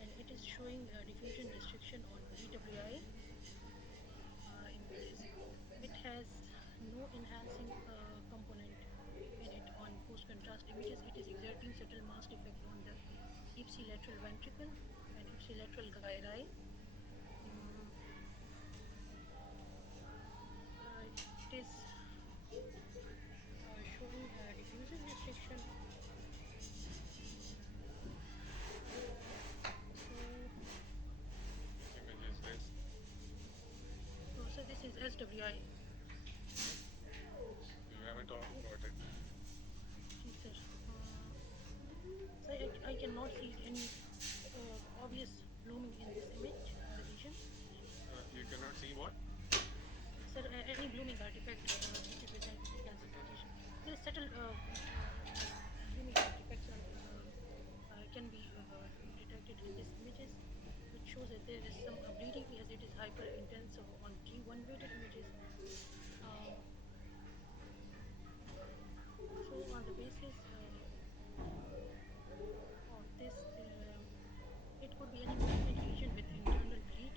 and it is showing diffusion restriction on DWI images. It has no enhancing component in it on post contrast images. It is exerting subtle masked effect on the ipsilateral ventricle and ipsilateral gyri. Mm, it is showing diffusion restriction. So, Which image is this? so this is SWI. You haven't talked about it. Yes, sir. So I cannot see any obvious blooming in this image in the lesion. You cannot see what? Sir, any blooming artifact which represent precancerous lesion. There is subtle blooming artifacts can be detected in these images, which shows that there is some bleeding as it is hyper intense on T1 weighted images. Um, so on the basis of this, it could be any malignant lesion with internal bleed,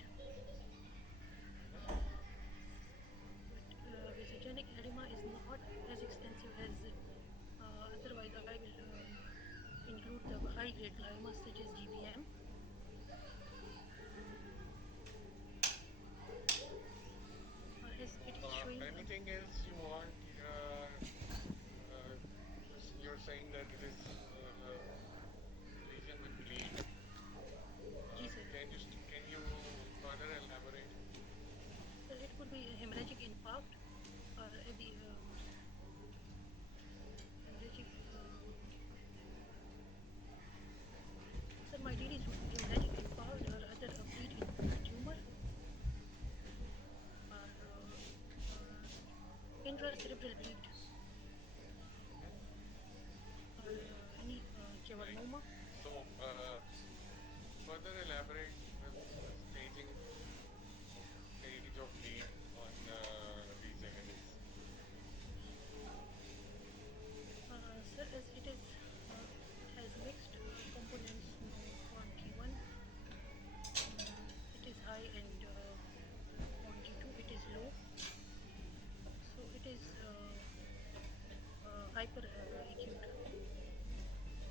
but vasogenic edema is not as extensive as otherwise. I will include the high grade gliomas such as GBM. As it is showing Anything else you want? Uh, you're saying that it is lesion with bleed. G sir. Can you further elaborate? Sir, it could be a hemorrhagic infarct or the hemorrhagic. Sir, my DDs would be hemorrhagic infarct or other bleed in the tumor or intracerebral bleed Mhm. or any Right. cavernoma. So, further elaborate the stage of bleed on these images. Sir, as it has mixed components on T1. It is high and on T2 it is low. So it is hyper acute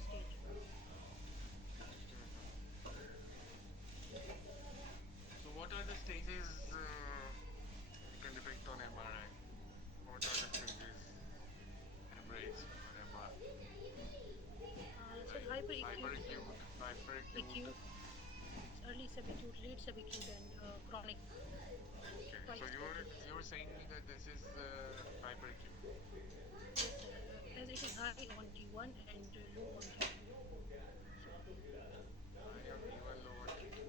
stage. Mhm. So, what are the stages you can depict on MRI? What are the stages embraced? early subacute, late subacute, and chronic. Okay, so Five you're stages. saying that this is hyperacute. Yes, sir. As it is high on T1 and low on T2. So High on T1, low on T2.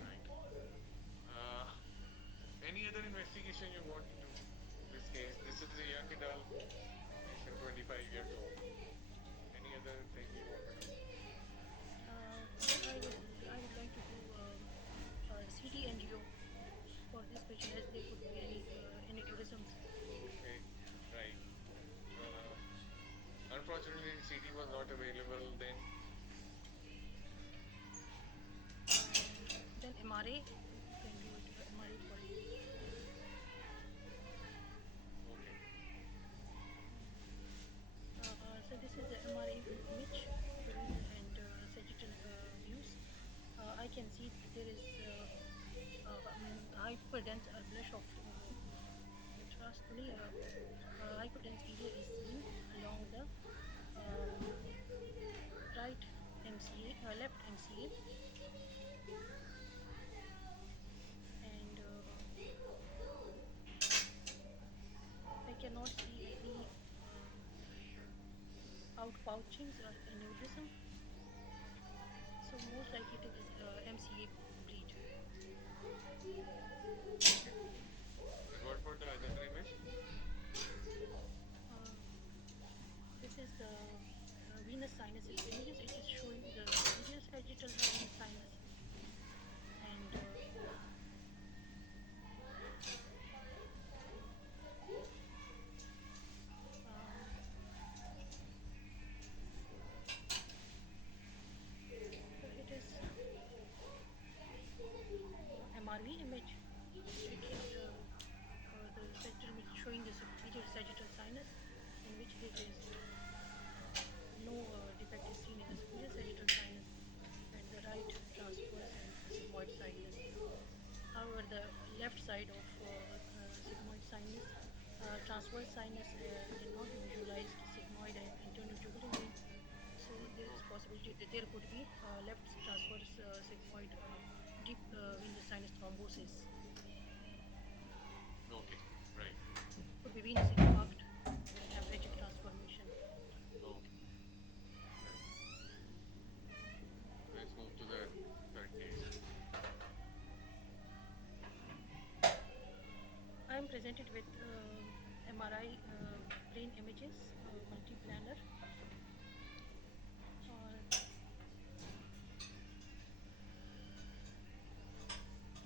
Right. Uh, any other investigation you want to do in this case? This is a young adult patient, 25 years old. Any other thing you want to do? I would like to do CT angio for this patient as there could be any aneurysms. Okay, right. Uh, Unfortunately, CD was not available then. Then MRA, you can do it MRA for it. Okay, So this is the MRA image showing and sagittal views. I can see there is hyperdense or blush of intrastoly. Hyperdense area is seen along the um, right MCA, left MCA, and I cannot see any outpouchings or aneurysm. So most likely it is MCA bleed. okay. And what about the other image? Uh, this is the venous sinuses images. It is showing the superior sagittal venous sinus and um, so it is MRV image. It is the sagittal image showing the superior sagittal sinus in which there is no defect is seen in the superior sagittal sinus and the right transverse and sigmoid sinus. However, the left side of sigmoid sinus, transverse sinus cannot be visualized sigmoid and internal jugular vein. So there is Okay, possibility there could be left transverse sigmoid deep venous sinus thrombosis. okay, right. Could be venous infarct and hemorrhagic transformation. Okay, right. Let's move to the third case. I am presented with MRI brain images, multiplanar.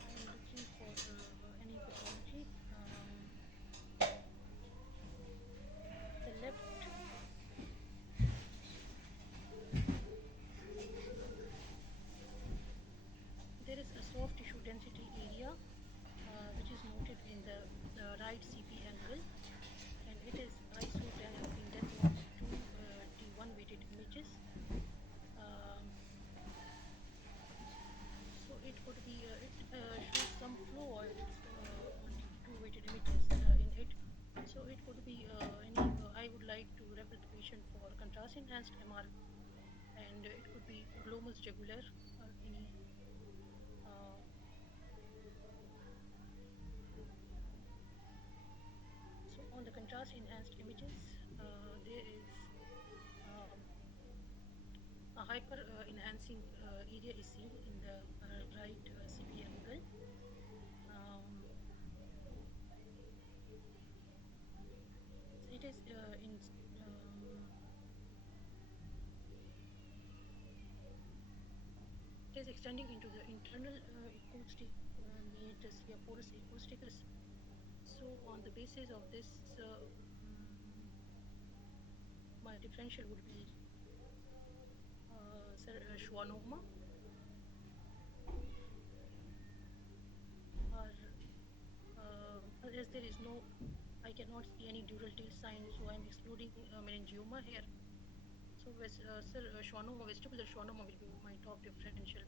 I am looking for any pathology. The left, there is a soft tissue density area which is noted in the right CP angle, and it is ISO 10 index of 2 T1 weighted images. Um, so it could be, it shows some fluids on T2 weighted images in it. So it could be any, I would like to refer the patient for contrast enhanced MRI, and it could be glomus jugular or any. Uh, so on the contrast enhanced images, there is a hyper enhancing area is seen in the right CP angle. Um, it is in um, it is extending into the internal acoustic meatus via porous acousticus. So on the basis of this, mm, my differential would be schwannoma or as there is no, I cannot see any dural tail sign, so I'm excluding meningioma here. So, schwannoma, vestibular schwannoma will be my top differential,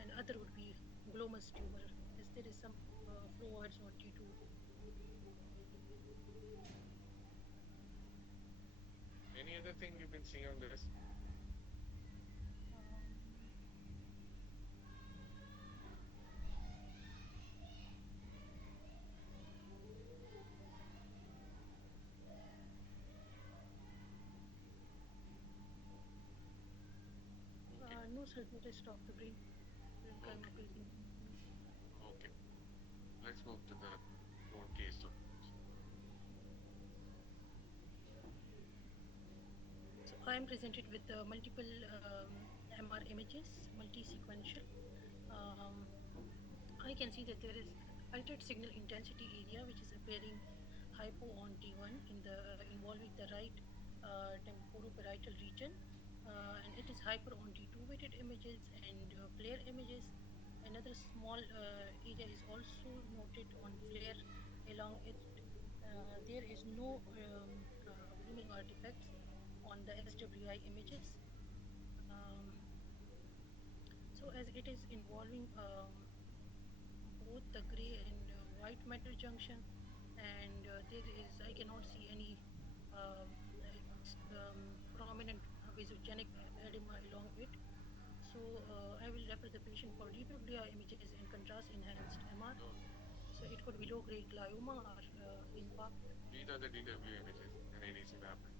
and other would be glomus tumor, as there is some fluids on T2. Any other thing you can see on this? most hypnotist of the brain Okay. crime appears in humans. Okay. Let's move to the court case studies. So I am presented with multiple MR images, multi-sequential. Um, I can see that there is altered signal intensity area which is appearing hypo on T1 in the involving the right temporoparietal region, and it is hyper on T2 weighted images and flare images. Another small area is also noted on flare along it. There is no blooming artifacts on the SWI images. Um, so as it is involving both the gray and white matter junction, and there is I cannot see any prominent vasogenic edema along it. So I will refer the patient for deeper GLIA images and contrast enhanced MR. Okay. So it could be low grade glioma or infarct. These are the DW images in ADC mapping.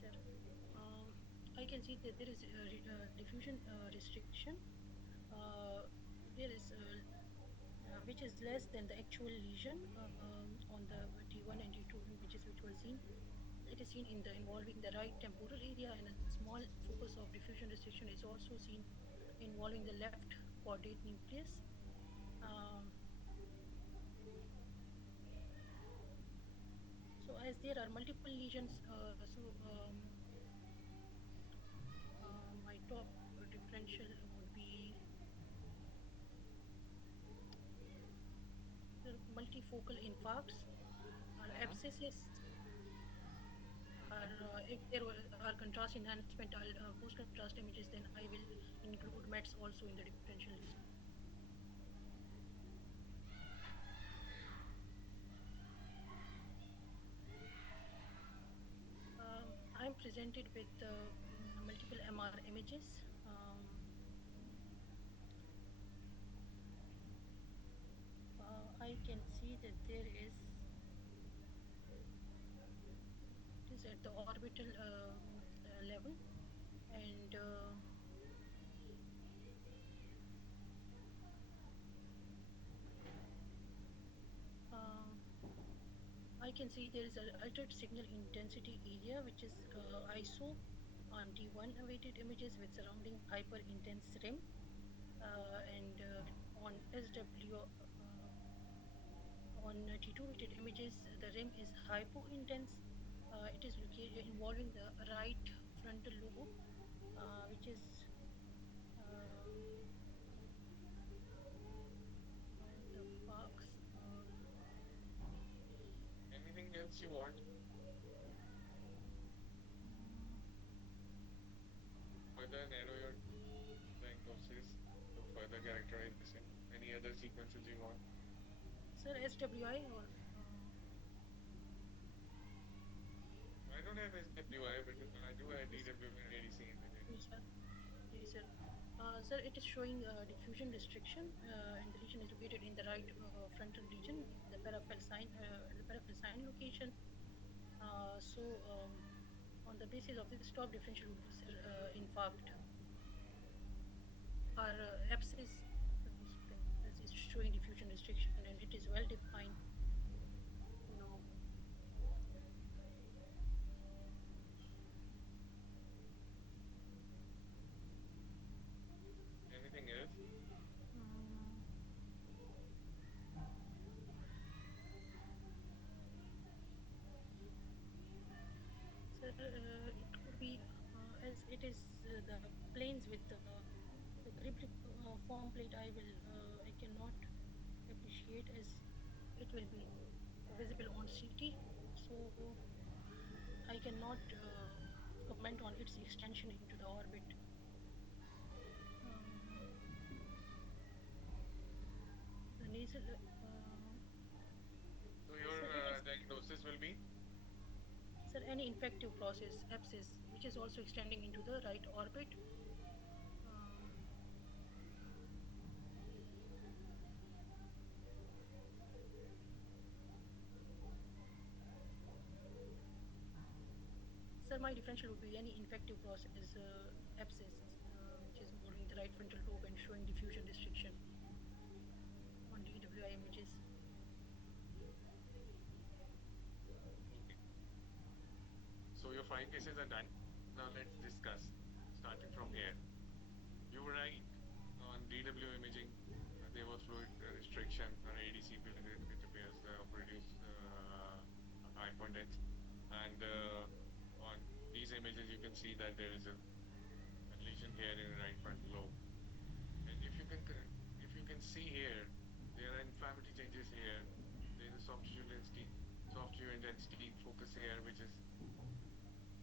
Sir, um, I can see that there is a diffusion restriction. Uh, there is which is less than the actual lesion on the T1 and T2 images which were seen. It is seen in the involving the right temporal area, and a small focus of diffusion restriction is also seen involving the left caudate nucleus. Um, so as there are multiple lesions, my top differential would be the multifocal infarcts or Mm-hmm. abscesses, or if there are contrast enhancement or post contrast images, then I will include METs also in the differential list. I'm presented with multiple MR images. I can see that there is it is at the orbital level, and um, I can see there is an altered signal intensity area which is ISO on T1 weighted images with surrounding hyper intense rim, and on SW on T2 weighted images the rim is hypo intense. It is located involving the right frontal lobe, which is um, the parks. Anything else you want Mm, to further narrow your diagnosis, to further characterization? Any other sequences you want? Sir, SWI or I don't have SWI, but I do have yes, DW and ADC images. yes, sir. Yes, sir. Sir, it is showing diffusion restriction, and the lesion is located in the right frontal region, the peripheral sign location. So, on the basis of this, top differential would be sir, infarct or abscess, as it's showing diffusion restriction, and it is well defined. No, Anything else? mm, sir, it could be as it is the planes with the cribric form plate. I cannot appreciate as it will be visible on CT. So I cannot comment on its extension into the orbit. Um, the nasal, So sir, your it is diagnosis will be sir any infective process, abscess, which is also extending into the right orbit. Um, Sir, my differential would be any infective process, abscess, which is the right frontal lobe and showing diffusion restriction on DWI images. Okay. So your 5 cases are done. Now let's discuss, starting from here. You were right. On DW imaging, there was fluid restriction on ADCP, which appears produce hypoindex. And on these images, you can see that there is a lesion here in the right frontal lobe. And if you can see here, there are inflammatory changes here. There is a soft tissue intensity focus here, which is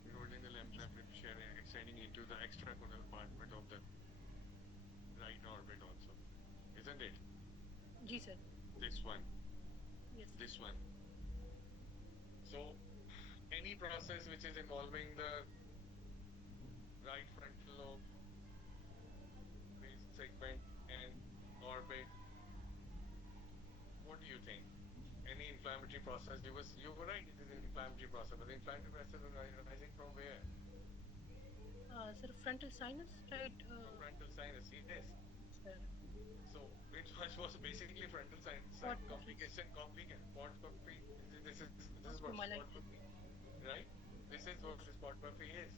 eroding the lamina propria and extending into the extracorneal compartment of the right orbit also, isn't it? Ji sir. This one, Yes. this one. So any process which is involving the right frontal lobe, basal segment, and orbit, what do you think? Any inflammatory process? You were right. It is an inflammatory process, but the inflammatory process is arising from where? Sir, frontal sinus, right? From frontal sinus. Yes. Sir. So was basically frontal sinus What process? complication, spot puffy. This is what spot Osteomyelitis. puffy, right? This is what Yes. the spot puffy is.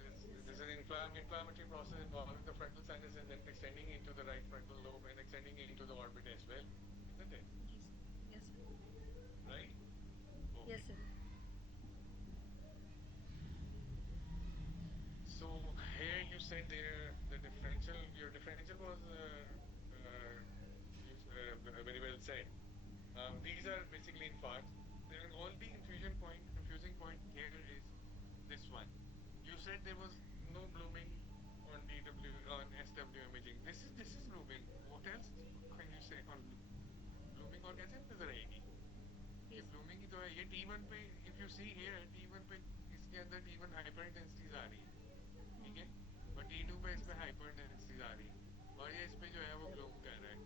Yes, This sir. is an inflammatory process involving the frontal sinus and then extending into the right frontal lobe and extending into the orbit as well, isn't it? Yes. Yes, sir. Right? Yes, Okay. sir. So here you said there the differential, your differential was very well said. These are basically infarcts. The only confusing point here is this one. You said there was no blooming on on SW imaging. This is blooming. What else can you say on blooming और कैसे नजर आएगी? ये Yes. blooming ही तो है. ये T1 पे if you see here T1 पे इसके अंदर T1 hyper intensities आ रही है. ठीक है? और T2 पे इस Yes, पे sir. hyper intensities आ रही है. और ये इस पे जो है वो Sir. bloom कर रहा है.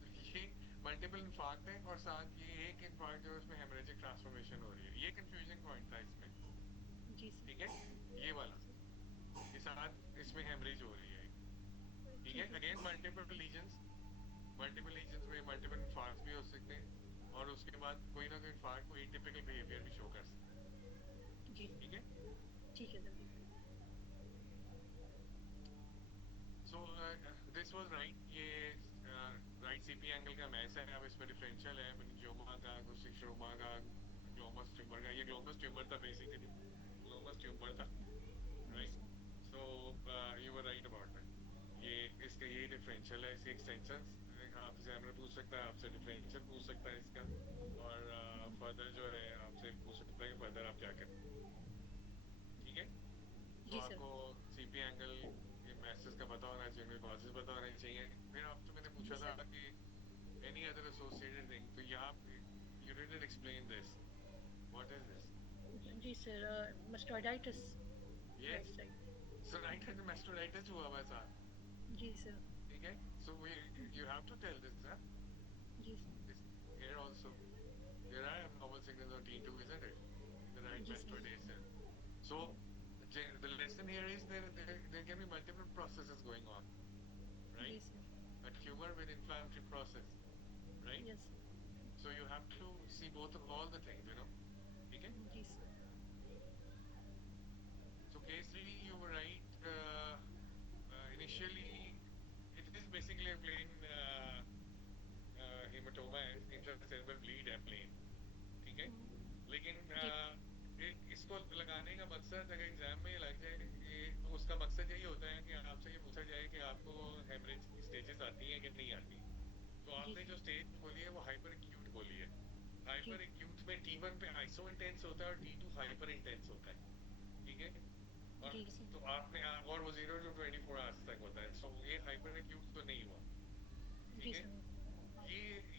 तो ये मल्टीपल इंफार्क्ट है और साथ ये एक इंफार्क्ट जो है उसमें हेमरेजिक ट्रांसफॉर्मेशन हो रही है. ये कंफ्यूजिंग पॉइंट था इसमें. Ji, sir. ठीक है? ये वाला के साथ इसमें हेमरेज हो रही है. ठीक है? ठीक है अगेन सर. मल्टीपल लीजंस में मल्टीपल इंफार्क्ट भी हो सकते हैं और उसके बाद कोई ना कोई इंफार्क्ट कोई टिपिकल बिहेवियर भी शो कर सकता है. जी ठीक है? ठीक है sir. So this was right. ये राइट सीपी एंगल का मैच है. अब इसमें डिफरेंशियल है मेनिंजियोमा का, गुस्टिक्सोमा का, ग्लोमस ट्यूमर का. ये ग्लोमस ट्यूमर था बेसिकली. ग्लोमस ट्यूमर था, जी right? Sir. So you were right about that. ये इसका ये डिफरेंशियल है. इसकी एक्सटेंशंस आपसे एग्जामिनर पूछ सकता है, आपसे डिफरेंशियल पूछ सकता है इसका. और फर्दर जो है आपसे पूछ सकता है कि फर्दर आप क्या करें. ठीक है? तो जी सर. आपको सीपी एंगल के मैसेज का पता होना चाहिए, उनके कॉजेज पता होने चाहिए. फिर आपसे मैंने जी पूछा था सर. कि एनी अदर एसोसिएटेड थिंग, तो यहाँ पे you didn't explain this. What is this? जी sir. Mastoiditis right yes. Side. So right hand mastoiditis हुआ हुआ है साथ. जी सर. ठीक है? So we you have to tell this. जी sir. This here also there are abnormal signals on T2, isn't it? In the right जी sir. mastoidation. So the lesson here is there can be multiple processes going on, right? जी sir. A tumor with inflammatory process, right? Yes. So you have to see both of all the things, you know. Okay? जी sir. So case 3, you were right. Initially, it is basically a plain hematoma है, intracerebral bleed है plain. ठीक है? लेकिन जी. इसको लगाने का मकसद अगर एग्जाम में लग जाए कि तो उसका मकसद यही होता है कि आपसे ये पूछा जाए कि आपको हेमरेज की स्टेजेस आती हैं कि नहीं आती. तो जी आपने जो सर. स्टेज बोली है वो हाइपर एक्यूट बोली है. जी. हाइपर एक्यूट में T1 पे आइसो इंटेंस होता है और T2 हाइपर इंटेंस होता है. ठीक है? और जी सर. तो आपने और वो 0 to 24 आवर्स तक होता है. सो ये हाइपर एक्यूट तो नहीं हुआ. ठीक जी है? सर.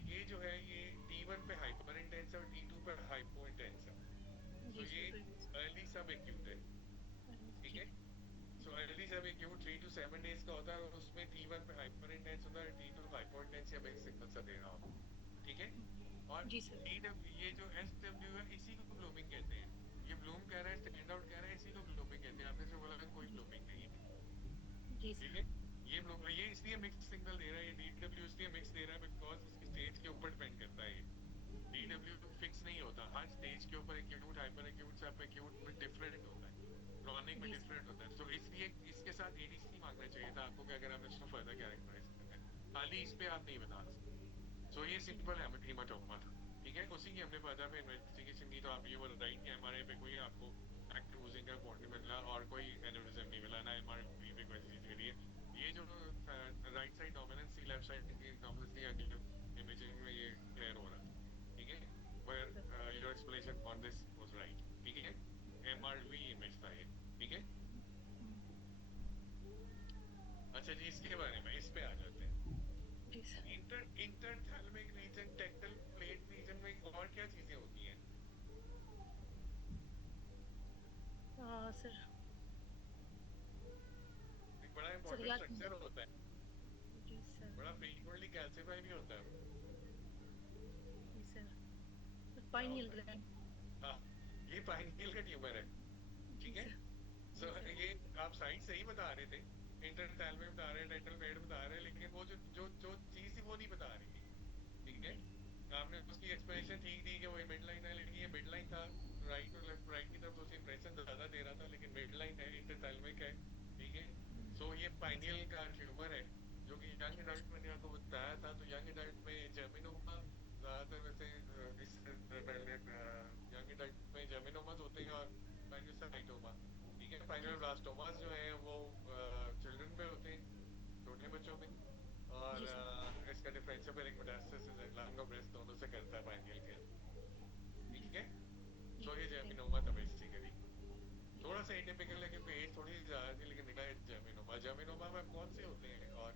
ये जो है ये T1 पे हाइपर इंटेंस है और T2 पे हाइपो इंटेंस है. सो जी ये सर. प्रीवियस. अर्ली सब एक्यूट है. ठीक ठीक है? है. सो अर्ली सब एक्यूट 3 to 7 days का होता है और उसमें T1 पे हाइपर इंटेंस होता है, T2 हाइपो इंटेंस या बेसिक सिग्नल सा दे रहा होता है. ठीक है? और जी सर. TW ये जो SW है इसी को ब्लूमिंग कहते हैं. ये ब्लूम कह रहा है, स्टैंड आउट कह रहा है, इसी को ब्लूमिंग कहते हैं. आपने से बोला कोई जी. ब्लूमिंग नहीं है. जी ठीक सर। है। ये इसलिए मिक्स सिग्नल दे रहा है, ये डीडब्ल्यू इसलिए मिक्स दे रहा है बिकॉज इसकी स्टेज के ऊपर डिपेंड करता है। ये डीडब्ल्यू फिक्स नहीं होता, हर स्टेज के ऊपर एक्यूट, हाइपर एक्यूट, सब एक्यूट में डिफरेंट होता है, क्रॉनिक में जी सर। डिफरेंट होता है। तो इसलिए इसके साथ एडीसी मांगना चाहिए था आपको कि अगर आपने इसको फर्दर कैरेक्टराइज करना है, खाली इस पे आप नहीं बता सकते। सो ये जी सिंपल हेमाटोमा था। ठीक है, उसी की हमने फर्दर पे इन्वेस्टिगेशन की, तो आप ये बोल राइट कि एमआरआई पे कोई आपको एक्टिव ओजिंग का रिपोर्ट नहीं मिला और कोई एनेरिज्म नहीं मिला, ना एमआरआई पे कोई चीज मिली है। ये जो राइट साइड डोमिनेंस थी, लेफ्ट साइड की डोमिनेंस थी, अगले इमेजिंग में ये क्लियर हो रहा था। ठीक है, where your explanation on this was right. ठीक है, एमआरवी इमेज था ये। ठीक है। अच्छा जी, इसके बारे में इस पे आ जाते हैं। जी सर। इंटरथैलेमिक रीजन, टेक्टल प्लेट रीजन में और क्या चीजें होती हैं? सर। एक बड़ा सर इंपॉर्टेंट याद नहीं। स्ट्रक्चर होता है, जी सर। बड़ा फ्रीक्वेंटली कैल्सिफाई भी होता है वो। जी सर। सर क्या पाइनियल होता है? ग्लैंड। हाँ, ये पाइनियल का ट्यूमर है। जी ठीक है। सर। सो जी सर। ये आप साइड सही बता रहे थे, इंटरथैलेमिक बता रहे हैं, टेक्टल प्लेट बता रहे हैं, लेकिन वो जो जो जो चीज थी वो नहीं बता रही थी। ठीक है। जी आपने उसकी एक्सप्लेनेशन ठीक दी कि वो मिड लाइन है, लेकिन ये मिड लाइन था, राइट और लेफ्ट, राइट की तरफ तो उसे इंप्रेशन ज्यादा दे रहा था, लेकिन मिड लाइन है, इंटरथैलेमिक है। ठीक है। सो ये पाइनियल का ट्यूमर है, जो कि यंग एडल्ट में आपको बताया था। तो यंग एडल्ट में जर्मिनोमा ज्यादातर वैसे इससे पहले यंग एडल्ट में जर्मिनोमास होते हैं और पाइनियोसाइटोमा। ठीक है, पाइनियोब्लास्टोमास जो है वो चिल्ड्रन में होते हैं, छोटे बच्चों में। और जी सर। इसका डिफरेंशियल मेटास्टेसिस लंग और ब्रेस्ट दोनों से करता है पाइनियल कैंसर। ठीक है। जी सो ये थैंक जर्मिनोमा था बेसिकली। यू। थोड़ा सा एटिपिकल है क्योंकि एज थोड़ी सी ज्यादा थी, लेकिन निकला है जर्मिनोमा। जर्मिनोमा में कौन से होते हैं और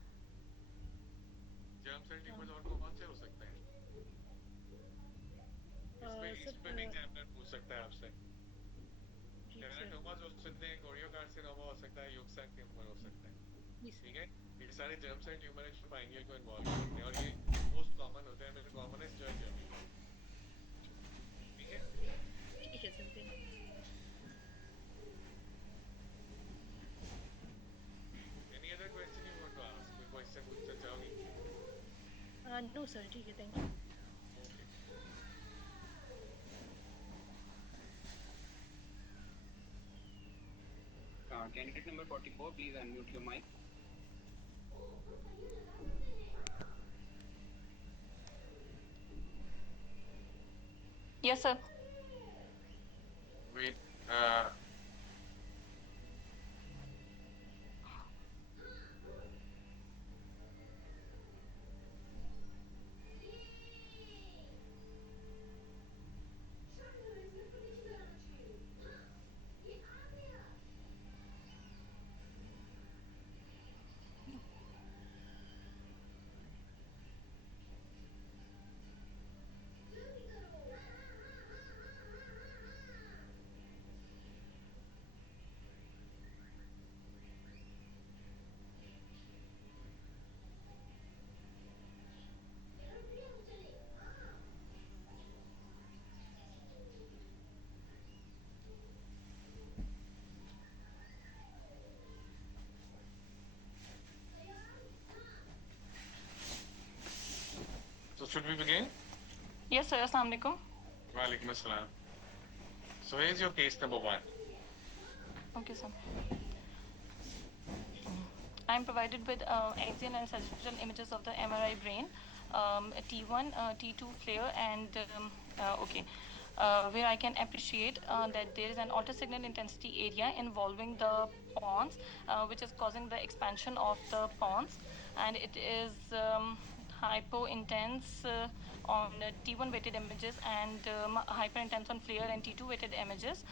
जर्म सेल ट्यूमर्स और कौन से हो सकते हैं? इस पे भी सर। एग्जामिनर पूछ सकता है आपसे। जी सर। टेराटोमास हो सकते हैं, कोरियोकार्सिनोमा हो सकता है, यूक्सैक ट्यूमर हो सकता है। जी ठीक सर। है। ये सारे जर्म सेल ट्यूमर है जो पाइनियल को इन्वॉल्व करते हैं, और ये मोस्ट कॉमन होते हैं, मेरे कॉमनेस्ट जो है जर्मिनोमा। ठीक है। ठीक है sir thank any other question you want to ask? कोई क्वेश्चन पूछना चाहोगी? यू। नो सर ठीक है thank you. Okay. Candidate number 44, please unmute your mic. Yes, sir. Wait. So should we begin? Yes, sir. Assalamu alaikum. Walaikum assalam. So here's your case number 1. Okay, sir. I am provided with axial and sagittal images of the MRI brain, T1, T2 flare, and okay, where I can appreciate that there is an signal intensity area involving the pons, which is causing the expansion of the pons, and it is hypo intense on T1 weighted images and hyper intense on flare and T2 weighted images.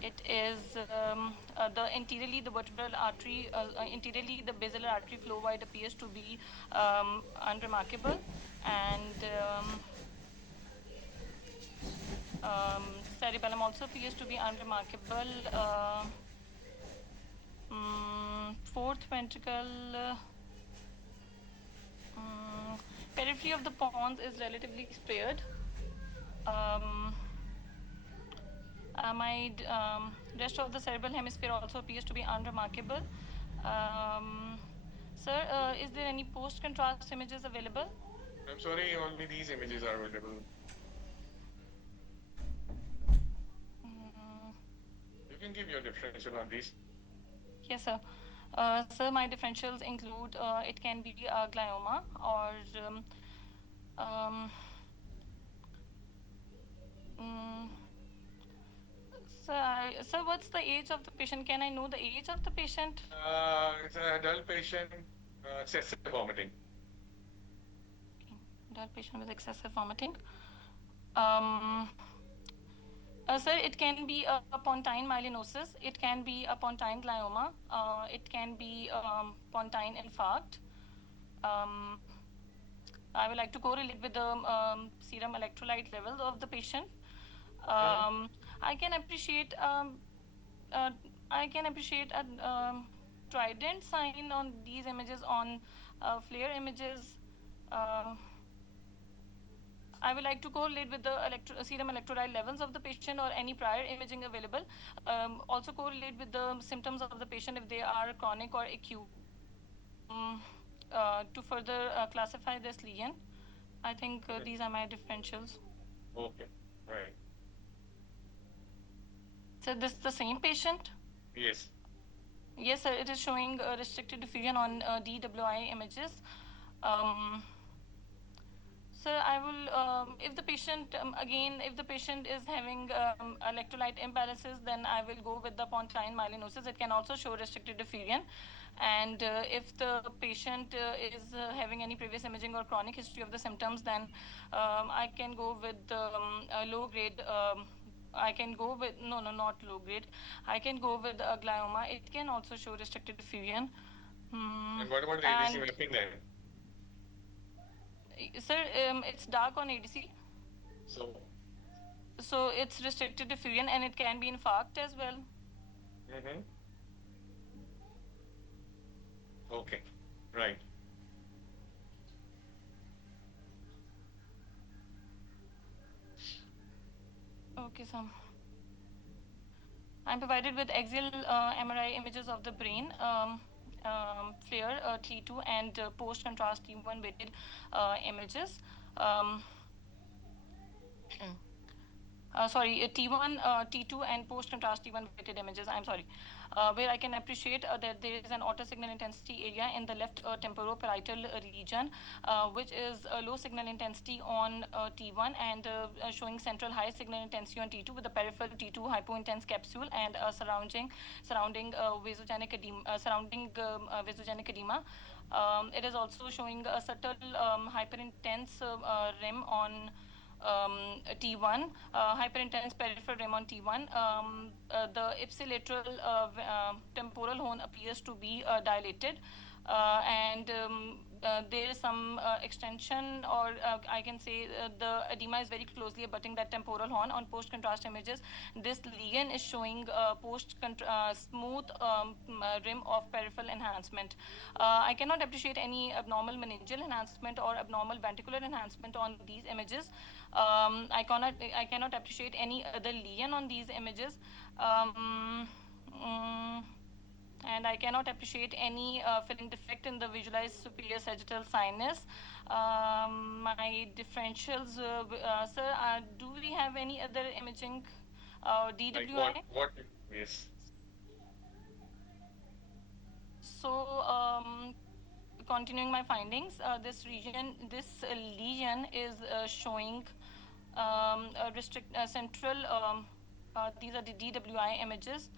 It is the anteriorly the vertebral artery, anteriorly the basilar artery flow wide appears to be unremarkable, and cerebellum also appears to be unremarkable. Fourth ventricle. Periphery of the pons is relatively spared. My rest of the cerebral hemisphere also appears to be unremarkable. Sir, is there any post-contrast images available? I'm sorry, only these images are available. Mm, You can give your differential on these. yes, sir. Sir, my differentials include it can be glioma or um, mm, sir, what's the age of the patient? Can I know the age of the patient? It's an adult patient, excessive vomiting. Okay. Adult patient with excessive vomiting. Um, Sir, it can be a pontine myelinosis. It can be a pontine glioma. It can be pontine infarct. Um, I would like to correlate with the serum electrolyte levels of the patient. I can appreciate uh, I can appreciate a trident sign on these images on flare images. Uh, I would like to correlate with the serum electrolyte levels of the patient or any prior imaging available. Also correlate with the symptoms of the patient if they are chronic or acute. To further classify this lesion, I think these are my differentials. Okay, right. So this is the same patient? Yes. Yes, sir. It is showing restricted diffusion on DWI images. Um, Sir, I will, if the patient, again, if the patient is having electrolyte imbalances, then I will go with the pontine myelinosis. It can also show restricted diffusion. And if the patient is having any previous imaging or chronic history of the symptoms, then I can go with low grade. I can go with, no, no, not low grade. I can go with a glioma. It can also show restricted diffusion. And what about the ADC And mapping then? sir, it's dark on ADC. So, So it's restricted diffusion and it can be infarct as well. mm-hmm. Okay, right. Okay, so I'm provided with axial MRI images of the brain, FLAIR T2 and post-contrast T1 weighted images. Um, sorry, T1, T2, and post-contrast T1 weighted images. I'm sorry, where I can appreciate that there is an auto signal intensity area in the left temporoparietal region, which is a low signal intensity on T1 and showing central high signal intensity on T2 with the peripheral T2 hypointense capsule and surrounding vasogenic edema, vasogenic edema. It is also showing a subtle hyperintense rim on T1, hyperintense peripheral rim on T1. The ipsilateral temporal horn appears to be dilated, and there is some extension, or I can say the edema is very closely abutting that temporal horn. On post-contrast images, this lesion is showing smooth rim of peripheral enhancement. I cannot appreciate any abnormal meningeal enhancement or abnormal ventricular enhancement on these images. I cannot appreciate any other lesion on these images. Mm, and I cannot appreciate any filling defect in the visualized superior sagittal sinus. My differentials, sir, do we have any other imaging Like DWI? what, yes. So, continuing my findings, this lesion is showing a central. These are the DWI images.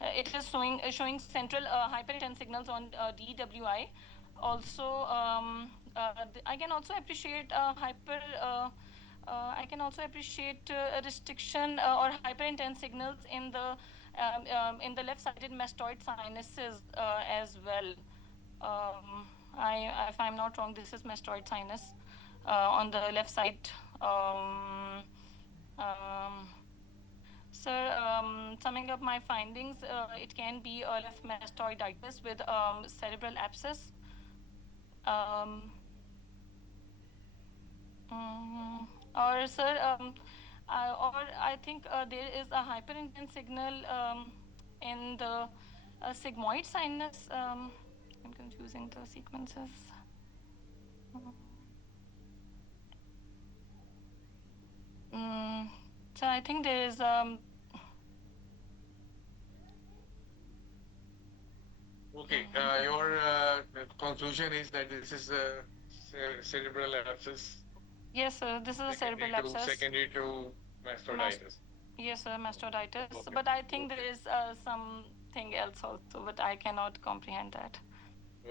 It is showing central hyperintense signals on DWI. Also, I can also appreciate I can also appreciate a restriction or hyperintense signals in the left-sided mastoid sinuses as well. If I'm not wrong, this is mastoid sinus on the left side. Um, Sir, summing up my findings, it can be a left mastoiditis with cerebral abscess. Um, or sir, or I think there is a hyperintense signal in the sigmoid sinus. I'm confusing the sequences. Mm, so I think there is Okay, your conclusion is that this is a cerebral abscess yes, sir. This is a cerebral abscess. secondary to mastoiditis. Yes, sir, mastoiditis. Okay. But I think there is something else also, but I cannot comprehend that.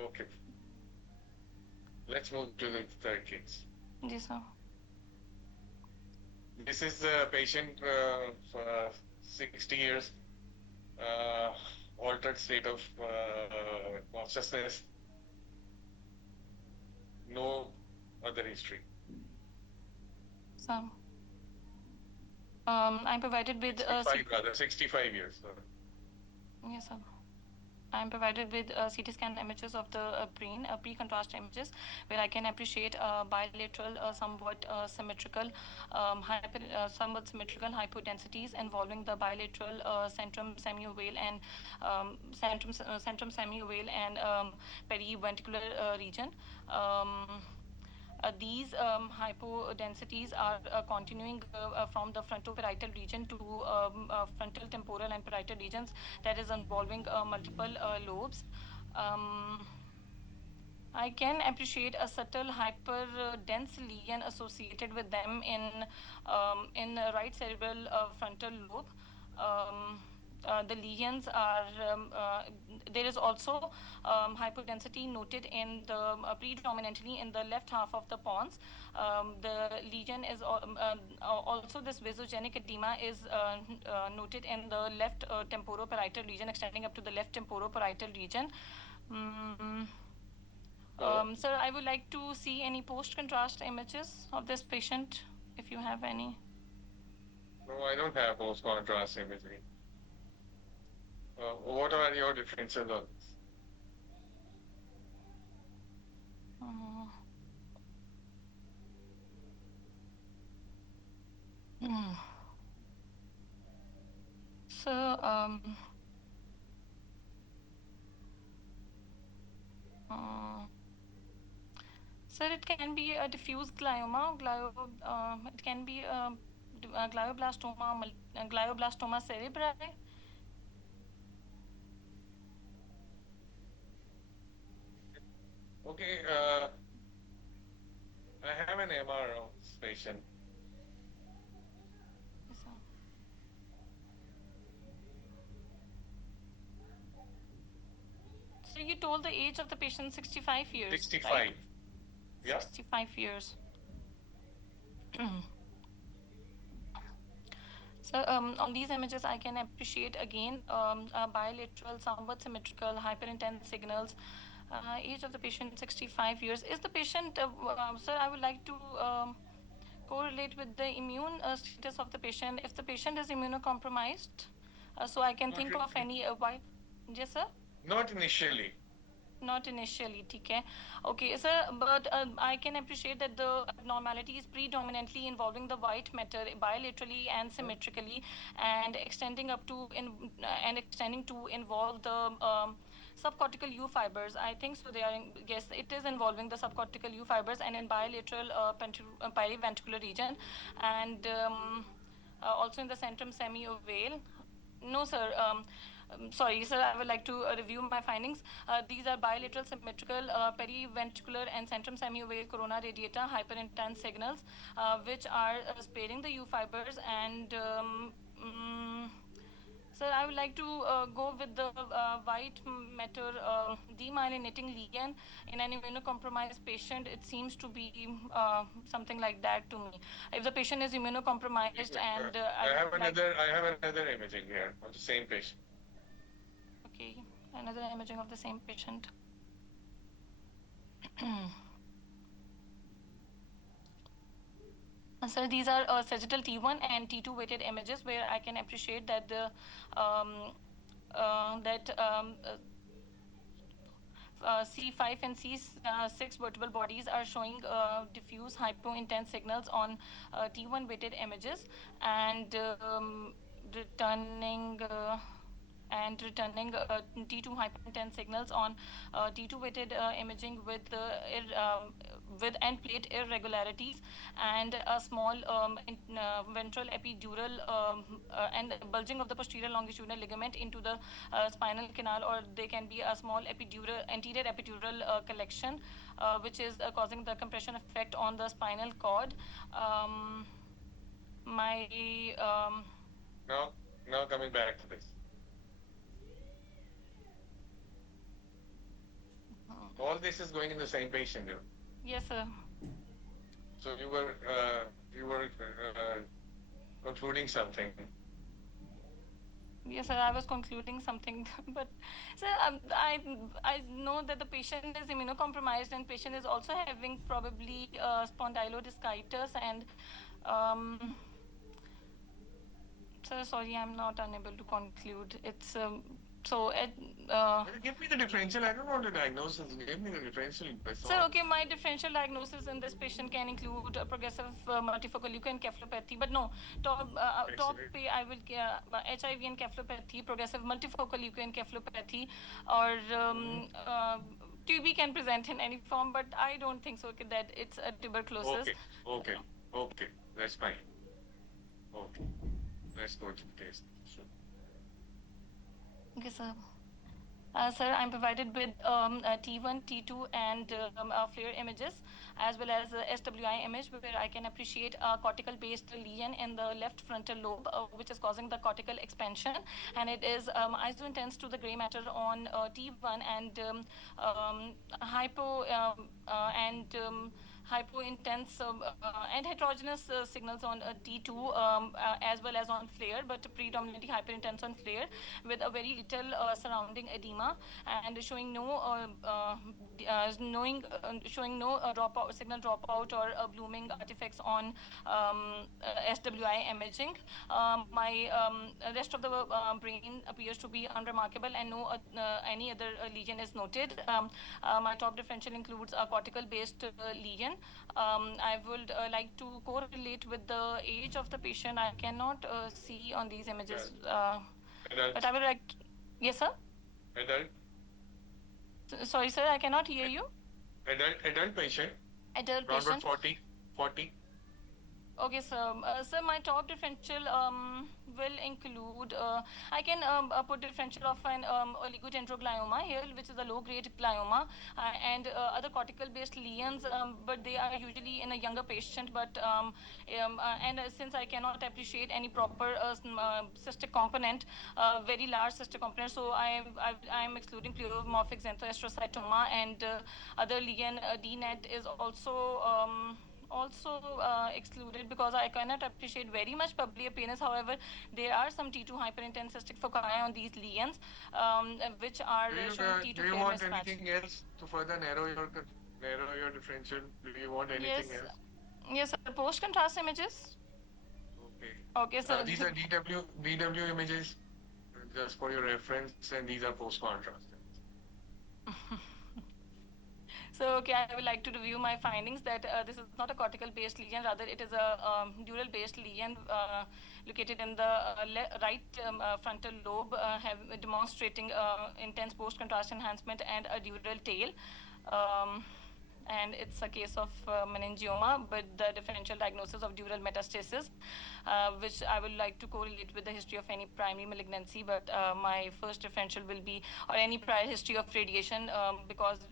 Okay. Let's move to the third case. Yes, sir. This is a patient for 60 years, altered state of consciousness, no other history. So, I'm provided with 65 years. Sorry. yes, sir. I'm provided with CT scan images of the brain, pre-contrast images, where I can appreciate bilateral, somewhat symmetrical hypodensities involving the bilateral centrum semiovale and centrum semiovale and periventricular region. These hypodensities are continuing from the frontoparietal region to frontal temporal and parietal regions, that is involving multiple lobes. I can appreciate a subtle hyperdense lesion associated with them in right cerebral frontal lobe. The lesions are there is also hypodensity noted in the predominantly in the left half of the pons. The lesion is also this vasogenic edema is noted in the left temporoparietal region, extending up to the left temporoparietal region. Sir, I would like to see any post-contrast images of this patient, if you have any. No, I don't have post contrast imagery. What are your differences on this? Uh, hmm. So, sir, it can be a diffuse glioma, it can be glioblastoma cerebri. Okay, I have an MR of this patient. Yes, sir. So you told the age of the patient 65 years. 65. Right? Yeah. 65 years. So on these images, I can appreciate again bilateral, somewhat symmetrical, hyperintense signals. Age of the patient 65 years. Is the patient, sir, I would like to correlate with the immune status of the patient. If the patient is immunocompromised, so I can think of any why. Yes, sir. Not initially. Not initially, okay. Okay, sir, but I can appreciate that the abnormality is predominantly involving the white matter bilaterally and symmetrically, and extending up to and extending to involve the subcortical U fibers. I think so. They are yes, it is involving the subcortical U fibers and in bilateral periventricular region, and also in the centrum semiovale. No, sir. Sorry, sir. I would like to review my findings. These are bilateral, symmetrical, periventricular, and centrum semiovale corona radiata hyperintense signals, which are sparing the U fibers. And sir, I would like to go with the white matter demyelinating lesion in an immunocompromised patient. It seems to be something like that to me. If the patient is immunocompromised, and I have another imaging here of the same patient. Okay, another imaging of the same patient. So these are sagittal T1 and T2 weighted images where I can appreciate that the that C5 and C6 vertebral bodies are showing diffuse hypointense signals on T1 weighted images and returning. T2 hyperintense signals on T2 weighted imaging with end plate irregularities and a small ventral epidural and bulging of the posterior longitudinal ligament into the spinal canal, or they can be a small anterior epidural collection, which is causing the compression effect on the spinal cord. My Now coming back to this. All this is going in the same patient. Yes, sir. So you were concluding something. Yes, sir. I was concluding something, but sir, I know that the patient is immunocompromised and patient is also having probably spondylodiscitis and sir, sorry, I'm not unable to conclude. It's so it. Give me the differential. I don't want the diagnosis. Give me the differential. Sir, okay, my differential diagnosis in this patient can include progressive multifocal leukoencephalopathy, but no, top P, I will HIV encephalopathy, progressive multifocal leukoencephalopathy, or TB can present in any form, but I don't think so that it's a tuberculosis. Okay, that's fine. Okay, let's go to the test. Okay, sir. Sir, I'm provided with T1, T2, and FLAIR images, as well as SWI image, where I can appreciate a cortical-based lesion in the left frontal lobe, which is causing the cortical expansion, and it is isointense to the gray matter on T1 and hypointense and heterogeneous signals on T2 as well as on FLAIR, but predominantly hyperintense on FLAIR, with a very little surrounding edema and showing no showing no dropout signal dropout or blooming artifacts on SWI imaging. My rest of the brain appears to be unremarkable and no any other lesion is noted. My top differential includes a cortical based lesion. I would like to correlate with the age of the patient. I cannot see on these images, but I would like to, yes, sir. Adult. Sorry, sir, I cannot hear you. Adult patient. Adult around patient. 40. Okay, sir. Sir, my top differential will include, I can put differential of an oligodendroglioma here, which is a low-grade glioma, and other cortical-based lesions, but they are usually in a younger patient. But and since I cannot appreciate any proper cystic component, very large cystic component, so I am excluding pleomorphic xanthoastrocytoma and other lesion. DNET is also excluded because I cannot appreciate very much public appearance. However, there are some T2 hyperintense cystic foci on these lesions, which are showing T2 Do you fair want mismatch. anything else to further narrow your differential? Do you want anything Yes, else? yes, sir. Post contrast images. Okay. Okay, so These are DW images, just for your reference, and these are post contrast. So, okay, I would like to review my findings that this is not a cortical-based lesion, rather it is a dural-based lesion located in the right frontal lobe, demonstrating intense post-contrast enhancement and a dural tail. And it's a case of meningioma, but the differential diagnosis of dural metastasis, which I would like to correlate with the history of any primary malignancy. But my first differential will be, or any prior history of radiation, because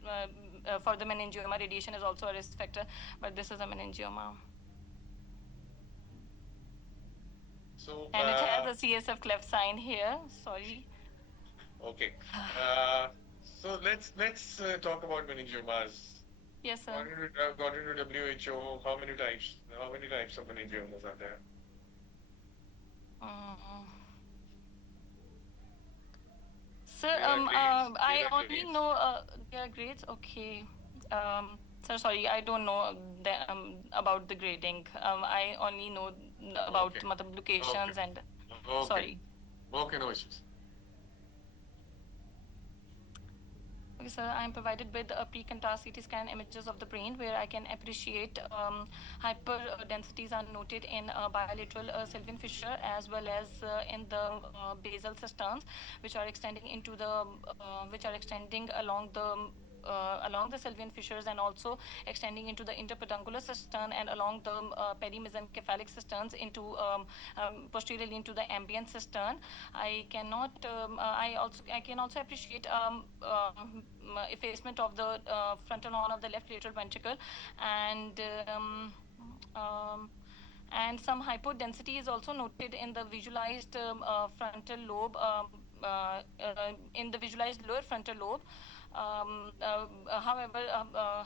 for the meningioma, radiation is also a risk factor, but this is a meningioma. So, and it has a CSF cleft sign here. Sorry. Okay. So let's talk about meningiomas. Yes, sir. According to WHO, how many types of meningiomas are there? Sir, I only know their grades. Okay. Sir, sorry, I don't know about the grading. I only know about locations and. Okay. Sorry. Okay, no issues. Okay, sir, I am provided with pre-contrast CT scan images of the brain where I can appreciate hyper densities are noted in bilateral sylvian fissure as well as in the basal cisterns, which are extending into the which are extending along the sylvian fissures and also extending into the interpeduncular cistern and along the perimesencephalic cisterns into posteriorly into the ambient cistern. I cannot. I can also appreciate effacement of the frontal horn of the left lateral ventricle and. Um, and some hypodensity is also noted in the visualized frontal lobe, in the visualized lower frontal lobe. However,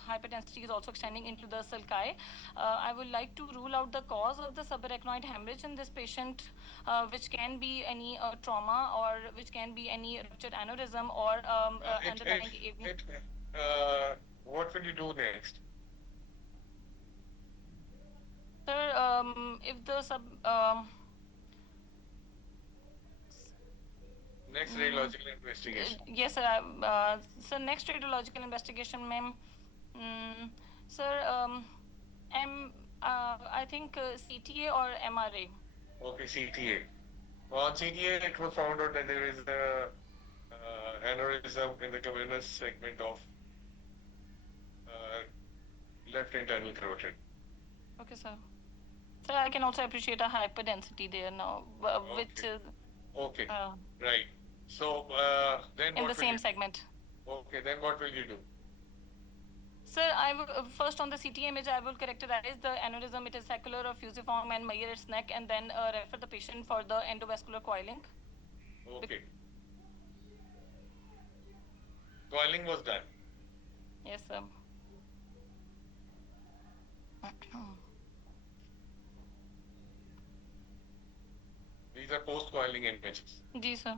hyperdensity is also extending into the sulci. I would like to rule out the cause of the subarachnoid hemorrhage in this patient, which can be any trauma or which can be any ruptured aneurysm or underlying. What will you do next? Sir, if the Next radiological investigation. Yes, sir. So next radiological investigation, ma'am. Mm, sir, I think CTA or MRA. Okay, CTA. On CTA, it was found out that there is a aneurysm in the cavernous segment of uh, left internal carotid. Okay, sir. Sir, I can also appreciate a hyperdensity there now, which is Okay, right. So then in what the will same you segment. Okay, then what will you do? Sir, I will first on the CT image, I will characterize the aneurysm. It is secular or fusiform and measure its neck, and then refer the patient for the endovascular coiling. Okay. Coiling was done. Yes, sir. These are post-coiling images. Ji, sir.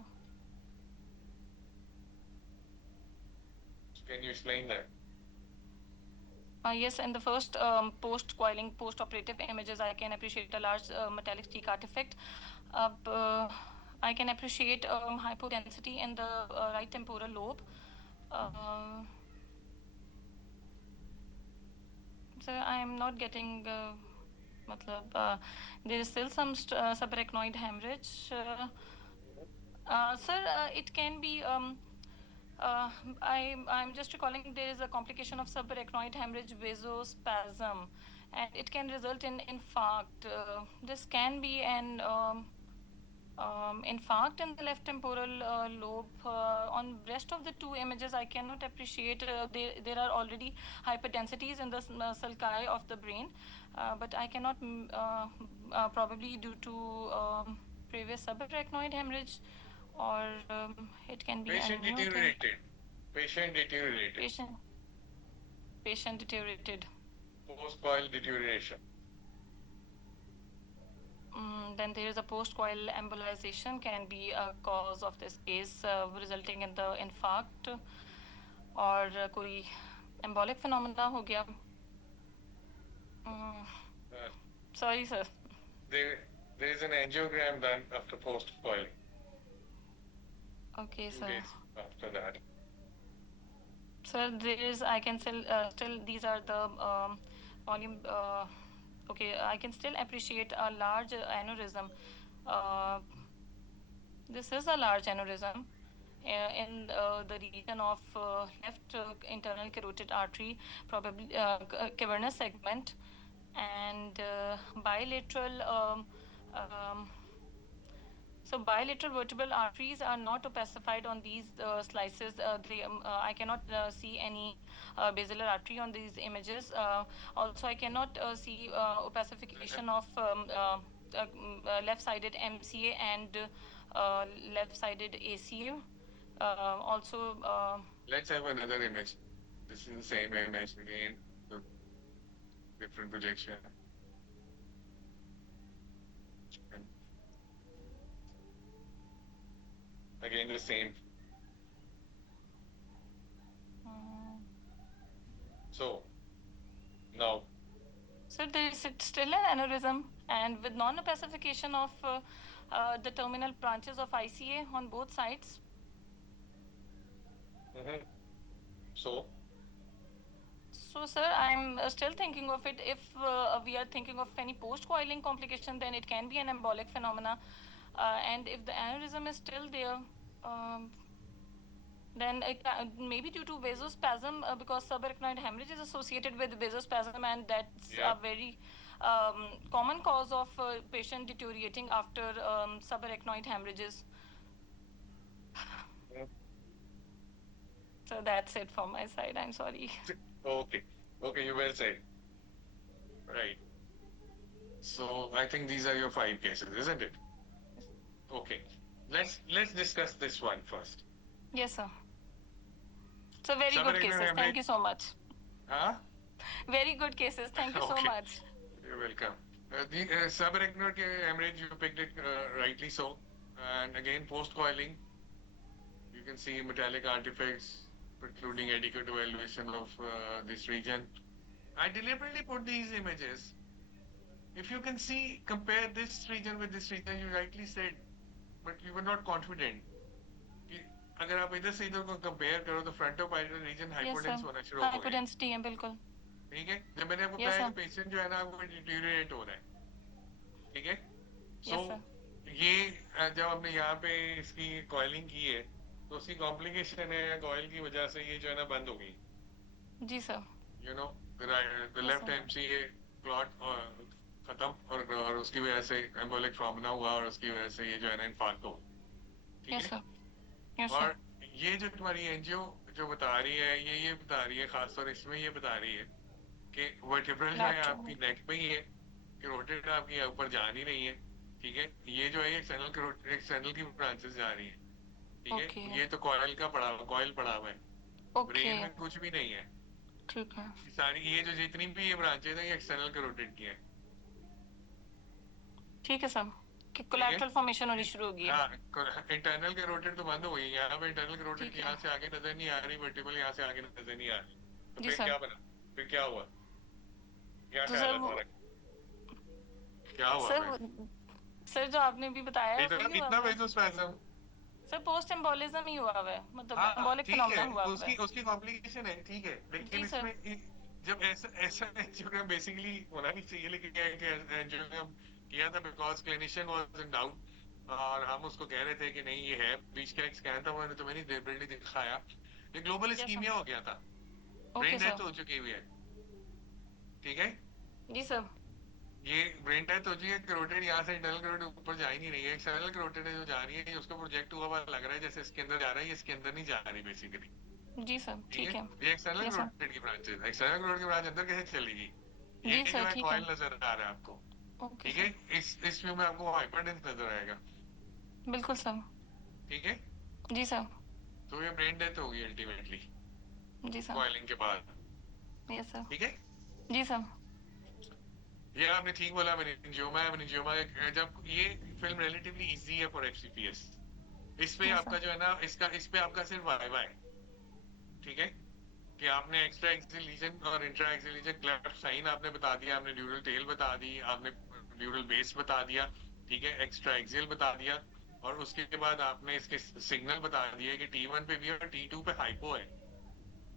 Can you explain that? Yes, in the first post-coiling, post-operative images, I can appreciate a large metallic cheek artifact. I can appreciate hypodensity in the right temporal lobe. So I am not getting. There is still some subarachnoid hemorrhage. Sir, it can be. I'm just recalling there is a complication of subarachnoid hemorrhage vasospasm, and it can result in infarct. This can be an infarct in the left temporal lobe. On rest of the two images, I cannot appreciate. There are already hyperdensities in the sulci of the brain, but I cannot probably due to previous subarachnoid hemorrhage, or it can be Patient a new thing. deteriorated. Patient deteriorated. Patient deteriorated. Post-coil deterioration. Then there is a post-coil embolization can be a cause of this case, resulting in the infarct और कोई embolic phenomena हो गया. Sorry, sir. There is an angiogram done after post-coiling. Okay, 2 sir. days after that. Sir, there is, I can still these are the volume. Okay, I can still appreciate a large aneurysm. This is a large aneurysm in the region of left internal carotid artery, probably cavernous segment, and bilateral. So bilateral vertebral arteries are not opacified on these slices. I cannot see any basilar artery on these images. Also, I cannot see opacification of left-sided MCA and left-sided ACA. Also, let's have another image. This is the same image again, the different projection. Again, the same. So, now. So there is still an aneurysm, and with non-opacification of the terminal branches of ICA on both sides. So So, sir, I'm still thinking of it. If we are thinking of any post-coiling complication, then it can be an embolic phenomena. And if the aneurysm is still there, um, then maybe due to vasospasm, because subarachnoid hemorrhage is associated with vasospasm, and that's yeah. a very common cause of patient deteriorating after subarachnoid hemorrhages. Mm. So that's it from my side. I'm sorry. Okay. Okay, you well said. Right. So I think these are your 5 cases, isn't it? Okay. Let's discuss this one first. Yes, sir. So very good Subarachnoid cases. Thank you hemorrhage. so much. Huh? Very good cases. Thank you so Okay. much. You're welcome. The subarachnoid hemorrhage, you picked it rightly so. And again, post-coiling, you can see metallic artifacts precluding adequate evaluation of this region. I deliberately put these images. If you can see, compare this region with this region, you rightly said, but you were not confident. कि अगर आप इधर से इधर को compare करो तो front of parietal region Yes, sir. Hypodense होना शुरू हो गया. Hyperdensity है बिल्कुल. ठीक है, जब मैंने आपको Yes, बताया कि sir. पेशेंट जो है ना वो डिटीरियरेट हो रहा है. ठीक है. सो Yes, sir. ये जब हमने यहाँ पे इसकी कॉइलिंग की है तो उसकी कॉम्प्लिकेशन है कॉइल की वजह से ये जो है ना बंद हो गई. जी sir. You know the Yes, left sir. MCA clot खत्म और उसकी वजह से एम्बोलिक ट्रॉमा हुआ और उसकी वजह से ये जो है ना इन्फार्क्ट हो. ठीक Yes, है. sir. Yes, sir. और ये जो तुम्हारी एनजीओ जो बता रही है ये बता रही है खासतौर इसमें ये बता रही है कि वर्टिब्रल जो है Lateral. आपकी नेक पे ही है कि रोटेट आपकी ऊपर जा नहीं रही है. ठीक है. ये जो है एक्सटर्नल की ब्रांचेस जा रही है. ठीक है. Okay. ये तो कॉइल पड़ा हुआ है. Brain Okay. में कुछ भी नहीं है. ठीक है. सारी ये जो जितनी भी ये ब्रांचेस है ये एक्सटर्नल कैरोटिड की है. ठीक है सर. कि कोलैटरल फॉर्मेशन होनी शुरू हो गई है. हाँ, इंटरनल कैरोटिड तो बंद हो गई है. यहाँ पे इंटरनल कैरोटिड ठीक है. यहाँ से आगे नजर नहीं आ रही. वर्टिबल यहाँ से आगे नजर नहीं आ रही. तो जी फिर सर. क्या बना? फिर क्या हुआ? क्या तो ख्याल सर है तुम्हारा? क्या हुआ सर फिर? सर जो आपने भी बताया है इतना वही हुआ इतना है. वेजोस्पैज्म. सर पोस्ट एम्बोलिज्म ही हुआ है, मतलब हाँ एम्बोलिक ठीक फिनोमेना है. हुआ है. उसकी कॉम्प्लिकेशन है. ठीक है. लेकिन जी सर. इसमें जब ऐसा ऐसा एंजियोग्राम बेसिकली होना नहीं चाहिए लेकिन क्या है कि एंजियोग्राम किया था because clinician was in doubt और हम उसको कह रहे थे कि नहीं ये है. बीच का एक स्कैन था मैंने तो मैंने डेफिनेटली दिखाया. ये ग्लोबल Yes, sir. इस्कीमिया हो गया था. Okay brain death sir. हो चुकी हुई है. ठीक है. जी सर. ये ब्रेन डेथ हो चुकी है. कैरोटिड यहाँ से इंटरनल कैरोटिड ऊपर जा ही नहीं रही है. एक्सटर्नल कैरोटिड जो जा रही है उसको प्रोजेक्ट हुआ लग रहा है जैसे इसके अंदर जा रहा है. ये इसके अंदर नहीं जा रही बेसिकली. जी सर. ठीक है. ये एक्सटर्नल Yes, sir. कैरोटिड की ब्रांच है. एक्सटर्नल कैरोटिड की ब्रांच अंदर कैसे चलेगी? ये जी जो सर. है ठीक कॉइल है. नजर आ रहा है आपको. ओके ठीक है. सर. इस व्यू में आपको हाइपरटेंस नजर आएगा. बिल्कुल सर. ठीक है. जी सर. तो ये ब्रेन डेथ होगी अल्टीमेटली जी सर. कॉइलिंग के बाद. Yes sir. ठीक है. जी सर. ये आपने ठीक बोला. मेनिंजियोमा जब ये फिल्म रिलेटिवली इजी है फॉर एफसीपीएस. इस पे Yes, आपका sir. जो है ना इस पे आपका सिर्फ वाइवा है. ठीक है. कि आपने एक्स्ट्रा एक्सिल लीजन और intra axial lesion cleft sign आपने बता दिया. आपने ड्यूरल टेल बता दी. आपने ड्यूरल बेस बता दिया. ठीक है. एक्स्ट्रा एक्सिल बता दिया और उसके बाद आपने इसके सिग्नल बता दिए कि T1 पे भी और T2 पे हाइपो है.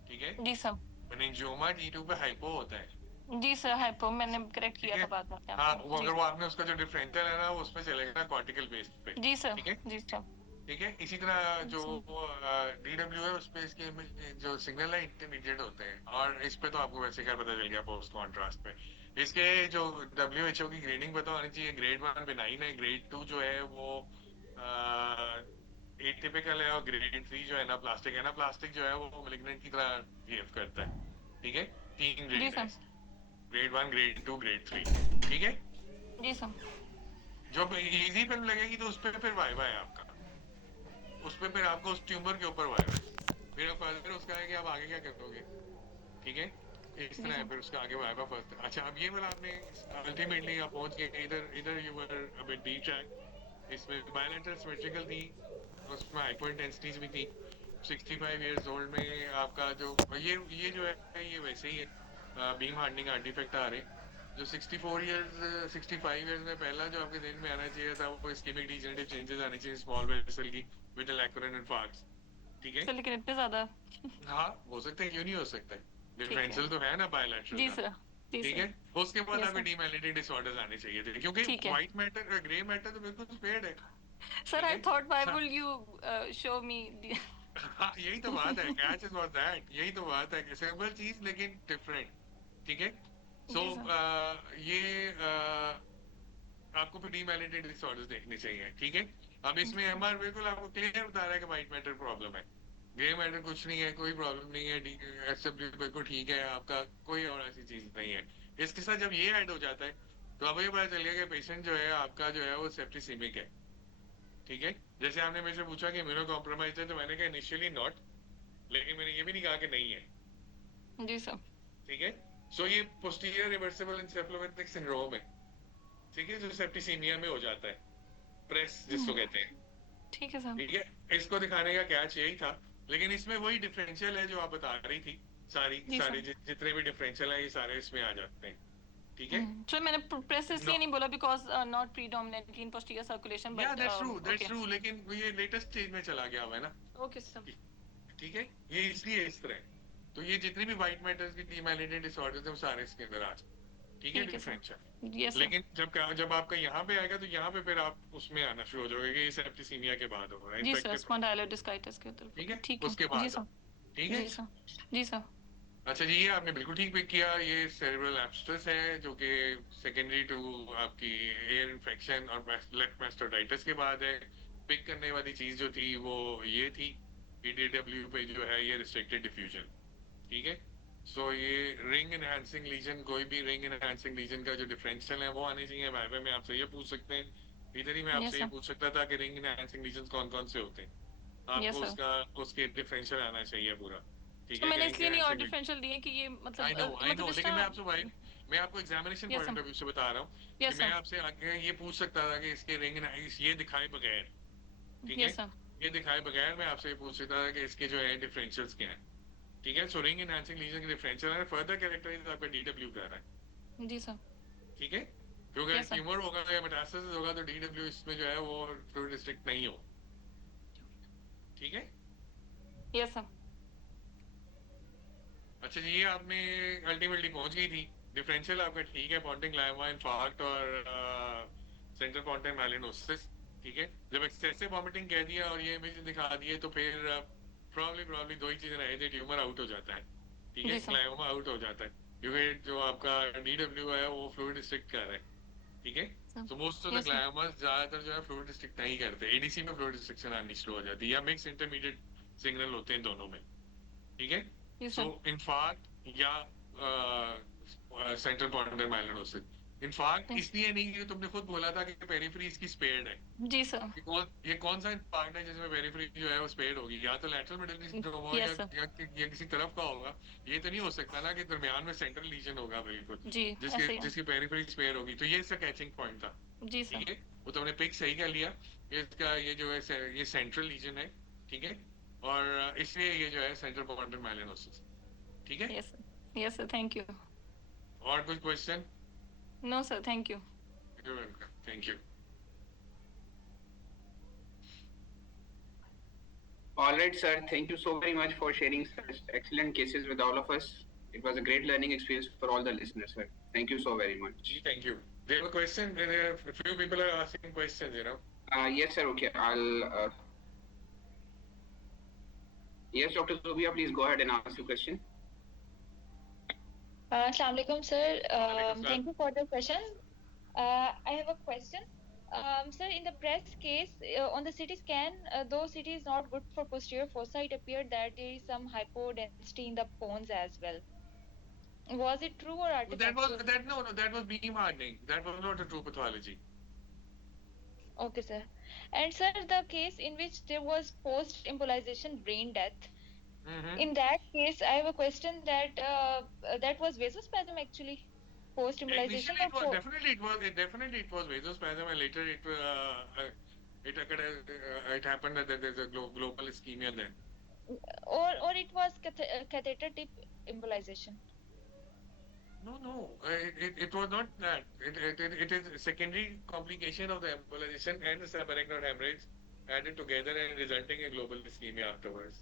ठीक है. जी सर. मेनिंजियोमा T2 पे हाइपो होता है. जी सर. हाइपो मैंने करेक्ट ठीक किया है. था बाद में हाँ आपको. वो जी. अगर वो आपने उसका जो डिफरेंशियल है ना वो उसमें चलेगा ना कॉर्टिकल बेस पे. जी सर. ठीक है. जी सर. ठीक है. इसी तरह जो सर. डीडब्ल्यू है उस पे इसके जो सिग्नल है इंटरमीडिएट होते हैं और इस पे तो आपको वैसे क्या पता चल गया पोस्ट कॉन्ट्रास्ट पे. इसके जो WHO की ग्रेडिंग पता होनी चाहिए. ग्रेड 1 बेनाइन है. ग्रेड 2 जो है वो एटिपिकल है और ग्रेड 3 जो है ना प्लास्टिक जो है वो मेलिग्नेंट की तरह बिहेव करता है. ठीक है. 3 जी ग्रेड है. सर. Grade 1 grade 2 grade 3. ठीक है. जी सर. जब इजी फिल्म लगेगी तो उस पर फिर वाइवा है आपका. उस पर फिर आपको उस ट्यूमर के ऊपर वाइवा है. फिर फर्दर उसका है कि आप आगे क्या करोगे. ठीक है. इस तरह है. फिर उसका आगे वाइवा फर्स्ट. अच्छा अब ये वाला आपने अल्टीमेटली आप पहुंच गए इधर you were a bit deep track. इसमें बायलेटरल सिमेट्रिकल थी. उसमें हाइपर इंटेंसिटीज भी थी. 65 इयर्स ओल्ड में आपका जो ये जो है ये वैसे ही है बीम हार्डनिंग आर्टिफैक्ट आ रहे. जो 64 इयर्स 65 इयर्स में पहला जो आपके दिन में आना चाहिए था वो इस्केमिक डिजेनरेटिव चेंजेस आने चाहिए स्मॉल वेसल की विद लैक्यूरेंट इन्फार्क्ट्स. ठीक है। सर लेकिन इतने ज्यादा? हाँ हो सकता है, क्यों नहीं हो सकता है, ठीक है। डिफरेंशियल तो है ना बायलैटरल जी का। सर। जी ठीक सर। है। उसके बाद यस आपके सर। डीमेलिटिंग डिसऑर्डर्स आने चाहिए थे, क्योंकि ठीक है व्हाइट मैटर ग्रे मैटर तो बिल्कुल स्पेयर्ड है। सर। ठीक आई है। थॉट व्हाई हाँ विल यू शो मी? हाँ, यही तो बात है, कैच इज वॉट दैट, यही तो बात है कि सिंपल चीज लेकिन डिफरेंट। ठीक है। सो जी सर। ये आपको फिर डीमेलिटेड डिसऑर्डर्स देखने चाहिए। ठीक है। अब इसमें एमआर बिल्कुल आपको क्लियर बता रहा है कि व्हाइट मैटर प्रॉब्लम है, ग्रे मैटर कुछ नहीं है, कोई प्रॉब्लम नहीं है, एसडब्ल्यू बिल्कुल ठीक है आपका, कोई और ऐसी चीज नहीं है। इसके साथ जब ये ऐड हो जाता है तो अब ये पता चल गया कि पेशेंट जो है आपका जो है वो सेप्टिसीमिक है। ठीक है। जैसे आपने मेरे से पूछा कि इम्यूनो कॉम्प्रोमाइज है, तो मैंने कहा इनिशियली नॉट, लेकिन मैंने ये भी नहीं कहा कि नहीं है। जी सर। ठीक है। सो ये पोस्टीरियर रिवर्सिबल एन्सेफलोपेथिक सिंड्रोम है। ठीक है, जो सेप्टिसीमिया में हो जाता है, प्रेस जिसको कहते हैं। ठीक है सर। ठीक है। इसको दिखाने का कैच यही था, लेकिन इसमें वही डिफरेंशियल है जो आप बता रही थी, सारी जी सारे सर। जितने भी डिफरेंशियल है ये सारे इसमें आ जाते हैं। ठीक है। सर मैंने प्रेस नो, इसलिए नहीं बोला because not predominantly in posterior circulation या बट दैट्स ओके। ट्रू, लेकिन ये लेटेस्ट स्टेज में चला गया हुआ है ना। Okay sir. ठीक है। ये इसलिए इस तरह है। तो ये जितनी भी व्हाइट मैटर्स की डीमाइलिनेटेड डिसऑर्डर्स है वो सारे इसके अंदर आ जाते हैं। ठीक है, ठीक है सर। डिफरेंशियल। Yes sir. लेकिन जब आपका यहाँ पे आएगा तो यहाँ पे फिर आप उसमें आना शुरू हो जाओगे कि ये सेप्टिसीमिया के बाद होगा, जी सर। इन्फेक्टिव। स्पॉन्डाइलोडिस्काइटिस के तरफ ठीक है, ठीक है। उसके जी बाद सर। ठीक है। जी सर। जी सर। अच्छा जी, ये आपने बिल्कुल ठीक पिक किया, ये सेरेब्रल एब्ससेस है जो कि सेकेंडरी टू आपकी एयर इन्फेक्शन और लेफ्ट मास्टोडाइटिस के बाद है। पिक करने वाली चीज जो थी वो ये थी, ईडीडब्ल्यू पे जो है ये रिस्ट्रिक्टेड डिफ्यूजन। ठीक है। सो ये रिंग एनहांसिंग लीजन, कोई भी रिंग एनहांसिंग लीजन का जो डिफरेंशियल है वो आने चाहिए। वाइवा में आपसे ये पूछ सकते हैं, इधर ही मैं यस आपसे ये सर। पूछ सकता था कि रिंग एनहांसिंग लीजन कौन कौन से होते हैं, यस आपको सर। उसका उसके डिफरेंशियल आना चाहिए पूरा। ठीक तो है, कि मैंने रिंग इसलिए नहीं और एनहांसिंग। डिफरेंशियल दिए कि ये आई नो मतलब लेकिन इसका। मैं आपको examination yes point sir. Of view से बता रहा हूँ कि यस मैं सर। आपसे आगे ये पूछ सकता था कि इसके रिंग ये दिखाए बगैर। ठीक है। Yes sir. ये दिखाए बगैर मैं आपसे ये पूछ सकता था कि इसके जो है डिफरेंशियल्स क्या है। ठीक है। सो रिंग एनहांसिंग लीजन के डिफरेंशियल है, फर्दर कैरेक्टराइज आपका डीडब्ल्यू कर रहा है। जी सर। ठीक है। क्योंकि अगर यस सर। ट्यूमर होगा या मेटास्टेसिस होगा तो डीडब्ल्यू इसमें जो है वो फ्लूइड रिस्ट्रिक्ट नहीं हो। ठीक है। Yes sir. अच्छा जी, ये आपने अल्टीमेटली पहुंच गई थी। डिफरेंशियल आपका ठीक है, पॉन्टिंग लाइमा इन्फार्क्ट और सेंट्रल पॉन्टिंग माइलिनोसिस। ठीक है। जब एक्सेसिव वॉमिटिंग कह दिया और ये इमेज दिखा दिए तो फिर प्रॉब्ली दो ही चीजें रह जाती, ट्यूमर आउट हो जाता है। ठीक है, जी सर। ग्लायोमा आउट हो जाता है, क्योंकि जो आपका डीडब्ल्यू है वो फ्लूइड रिस्ट्रिक्ट कर रहा है। ठीक है। सर। तो most of the yes sir. Gliomas ज्यादातर जो है फ्लूइड रिस्ट्रिक्ट नहीं करते, एडीसी में फ्लूइड रिस्ट्रिक्शन आनी शुरू हो जाती है या मिक्स इंटरमीडिएट सिग्नल होते हैं दोनों में। ठीक है। Yes so sir. इन्फार्क्ट या सेंट्रल पॉन्टिंग माइलिनोसिस। इन्फार्क्ट इसलिए नहीं कि तुमने खुद बोला था कि पेरिफेरी इसकी स्पेयर्ड है। जी सर। ये कौन सा पार्ट है जिसमें पेरिफेरी जो है वो स्पेड होगी, या तो लेटरल मिडिल सिंड्रोम हो यस सर। या किसी तरफ का होगा। ये तो नहीं हो सकता ना कि दरमियान में सेंट्रल लीजन होगा बिल्कुल, जी जिसके ऐसे ही है। जिसकी पेरिफेरी स्पेयर होगी। तो ये इसका कैचिंग पॉइंट था। जी सर। ठीक है। वो तुमने पिक सही कर लिया। ये इसका ये जो है ये सेंट्रल लीजन है। ठीक है। और इसलिए ये जो है सेंट्रल पॉन्टिंग माइलिनोसिस। ठीक है। Yes sir. Yes sir. Thank you. और कुछ question? No sir thank you. Welcome, thank you. All right, sir. Thank you so very much for sharing such excellent cases with all of us. It was a great learning experience for all the listeners, sir. Thank you so very much. Thank you. They have a question. A few people are asking questions, you know. Yes, sir. Okay. Yes, Dr. Zubia, please go ahead and ask your question. Assalamu alaikum, sir. Alaikum Thank you for the question. I have a question. Sir, in the breast case, on the CT scan, though CT is not good for posterior fossa, it appeared that there is some hypodensity in the bones as well. Was it true or artifactual? That was beam hardening. That was not a true pathology. Okay, sir. And sir, the case in which there was post-embolization brain death, in that case, I have a question that that was vasospasm actually, post-embolization Initially, or definitely it was vasospasm, and later it occurred. It happened that there's a global ischemia then. or it was catheter tip embolization. No. It was not that. It is a secondary complication of the embolization and the subarachnoid hemorrhage added together and resulting in global ischemia afterwards.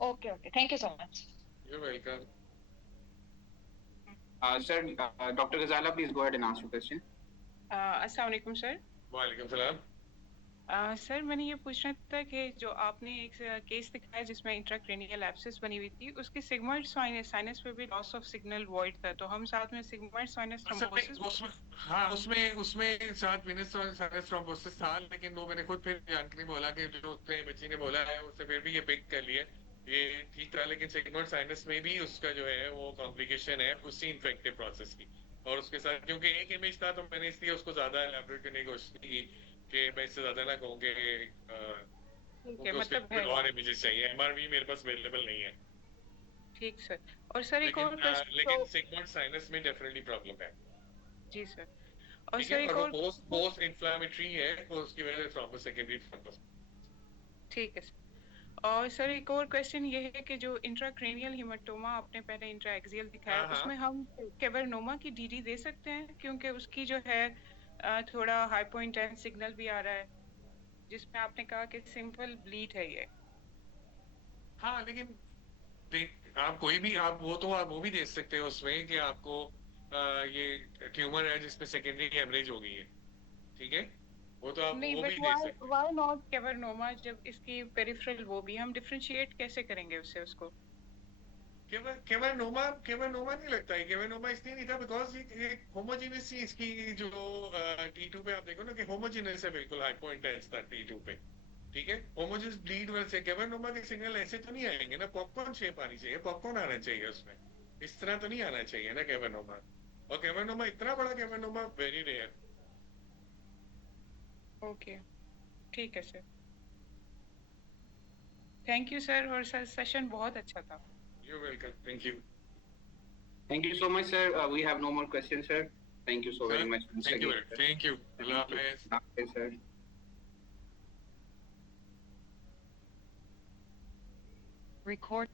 Okay, okay. Thank you so much. You're welcome. Sir, Dr. Ghazala, please go ahead and ask your question. अस्सलाम वालेकुम sir. वालेकुम सलाम। Sir मैंने ये पूछना था कि जो आपने एक केस दिखाया जिसमें इंट्राक्रेनियल एब्सेस बनी हुई थी, उसके सिग्मोइड साइनस पे भी लॉस ऑफ सिग्नल वॉइड था, तो हम साथ में सिग्मोइड साइनस अच्छा नहीं, थ्रोम्बोसिस उसमें हाँ उसमें उसमें 7 मिनट और साइनस थ्रोम्बोसिस था, लेकिन वो मैंने खुद फिर जानकारी बोला कि जो उसने बच्ची ने बोला है उससे फिर भी ये पिक कर लिया, ये ठीक था, लेकिन सिग्मोइड साइनस में भी उसका जो है वो कॉम्प्लिकेशन है उसी इन्फेक्टिव प्रोसेस की। और उसके साथ क्योंकि एक इमेज था तो मैंने इसलिए उसको ज्यादा एलैबोरेट करने की कोशिश की कि मैं इससे ज्यादा ना कहूँ कि ठीक है, क्योंकि उसके मतलब फिर है। और इमेजेस चाहिए, एमआरवी मेरे पास अवेलेबल नहीं है। ठीक सर। और सर एक लेकिन और क्वेश्चन लेकिन सिग्मोइड साइनस में डेफिनेटली प्रॉब्लम है। जी सर। और ठीक सर है, एक और वो और पोस्ट पोस्ट इन्फ्लामेटरी है तो उसकी वजह से थ्रोम्बस सेकेंडरी थ्रोम्बस। ठीक है सर। और सर एक और क्वेश्चन ये है कि जो इंट्राक्रेनियल हिमेटोमा आपने पहले इंट्राएक्सियल दिखाया, हाँ हाँ उसमें हम कैवर्नोमा की डीडी दे सकते हैं, क्योंकि उसकी जो है थोड़ा हाइपो इंटेंस सिग्नल भी आ रहा है, जिसमें आपने कहा कि सिंपल ब्लीड है ये। हाँ, लेकिन देख आप कोई भी आप वो तो आप वो भी देख सकते हो उसमें कि आपको ये ट्यूमर है जिसमें सेकेंडरी हेमरेज हो गई है। ठीक है, वो तो आप नहीं, वो बट भी देख व्हाई सकते हो। व्हाई नॉट कैवर्नोमा, जब इसकी पेरिफेरल वो भी हम डिफरेंशिएट कैसे करेंगे उससे उसको? केवल नोमा नहीं लगता है, केवल इसलिए नहीं था बिकॉज ये होमोजीनियस ही इसकी जो T2 पे आप देखो ना कि होमोजीनियस है, बिल्कुल हाइपो इंटेंस था T2 पे। ठीक है, होमोजीनियस ब्लीड वर्ड से केवल के सिग्नल ऐसे तो नहीं आएंगे ना, पॉपकॉर्न शेप आनी चाहिए, पॉपकॉर्न आना चाहिए उसमें, इस तरह तो नहीं आना चाहिए ना केवल। और केवल इतना बड़ा केवल वेरी रेयर। ओके, ठीक है सर। थैंक यू सर, और सर सेशन बहुत अच्छा था। You welcome, thank you Thank you so much, sir. We have no more questions, sir. Thank you so very sir, much once thank you again, sir. Thank you, Allah Thank you. Hafiz. Okay, sir. Record.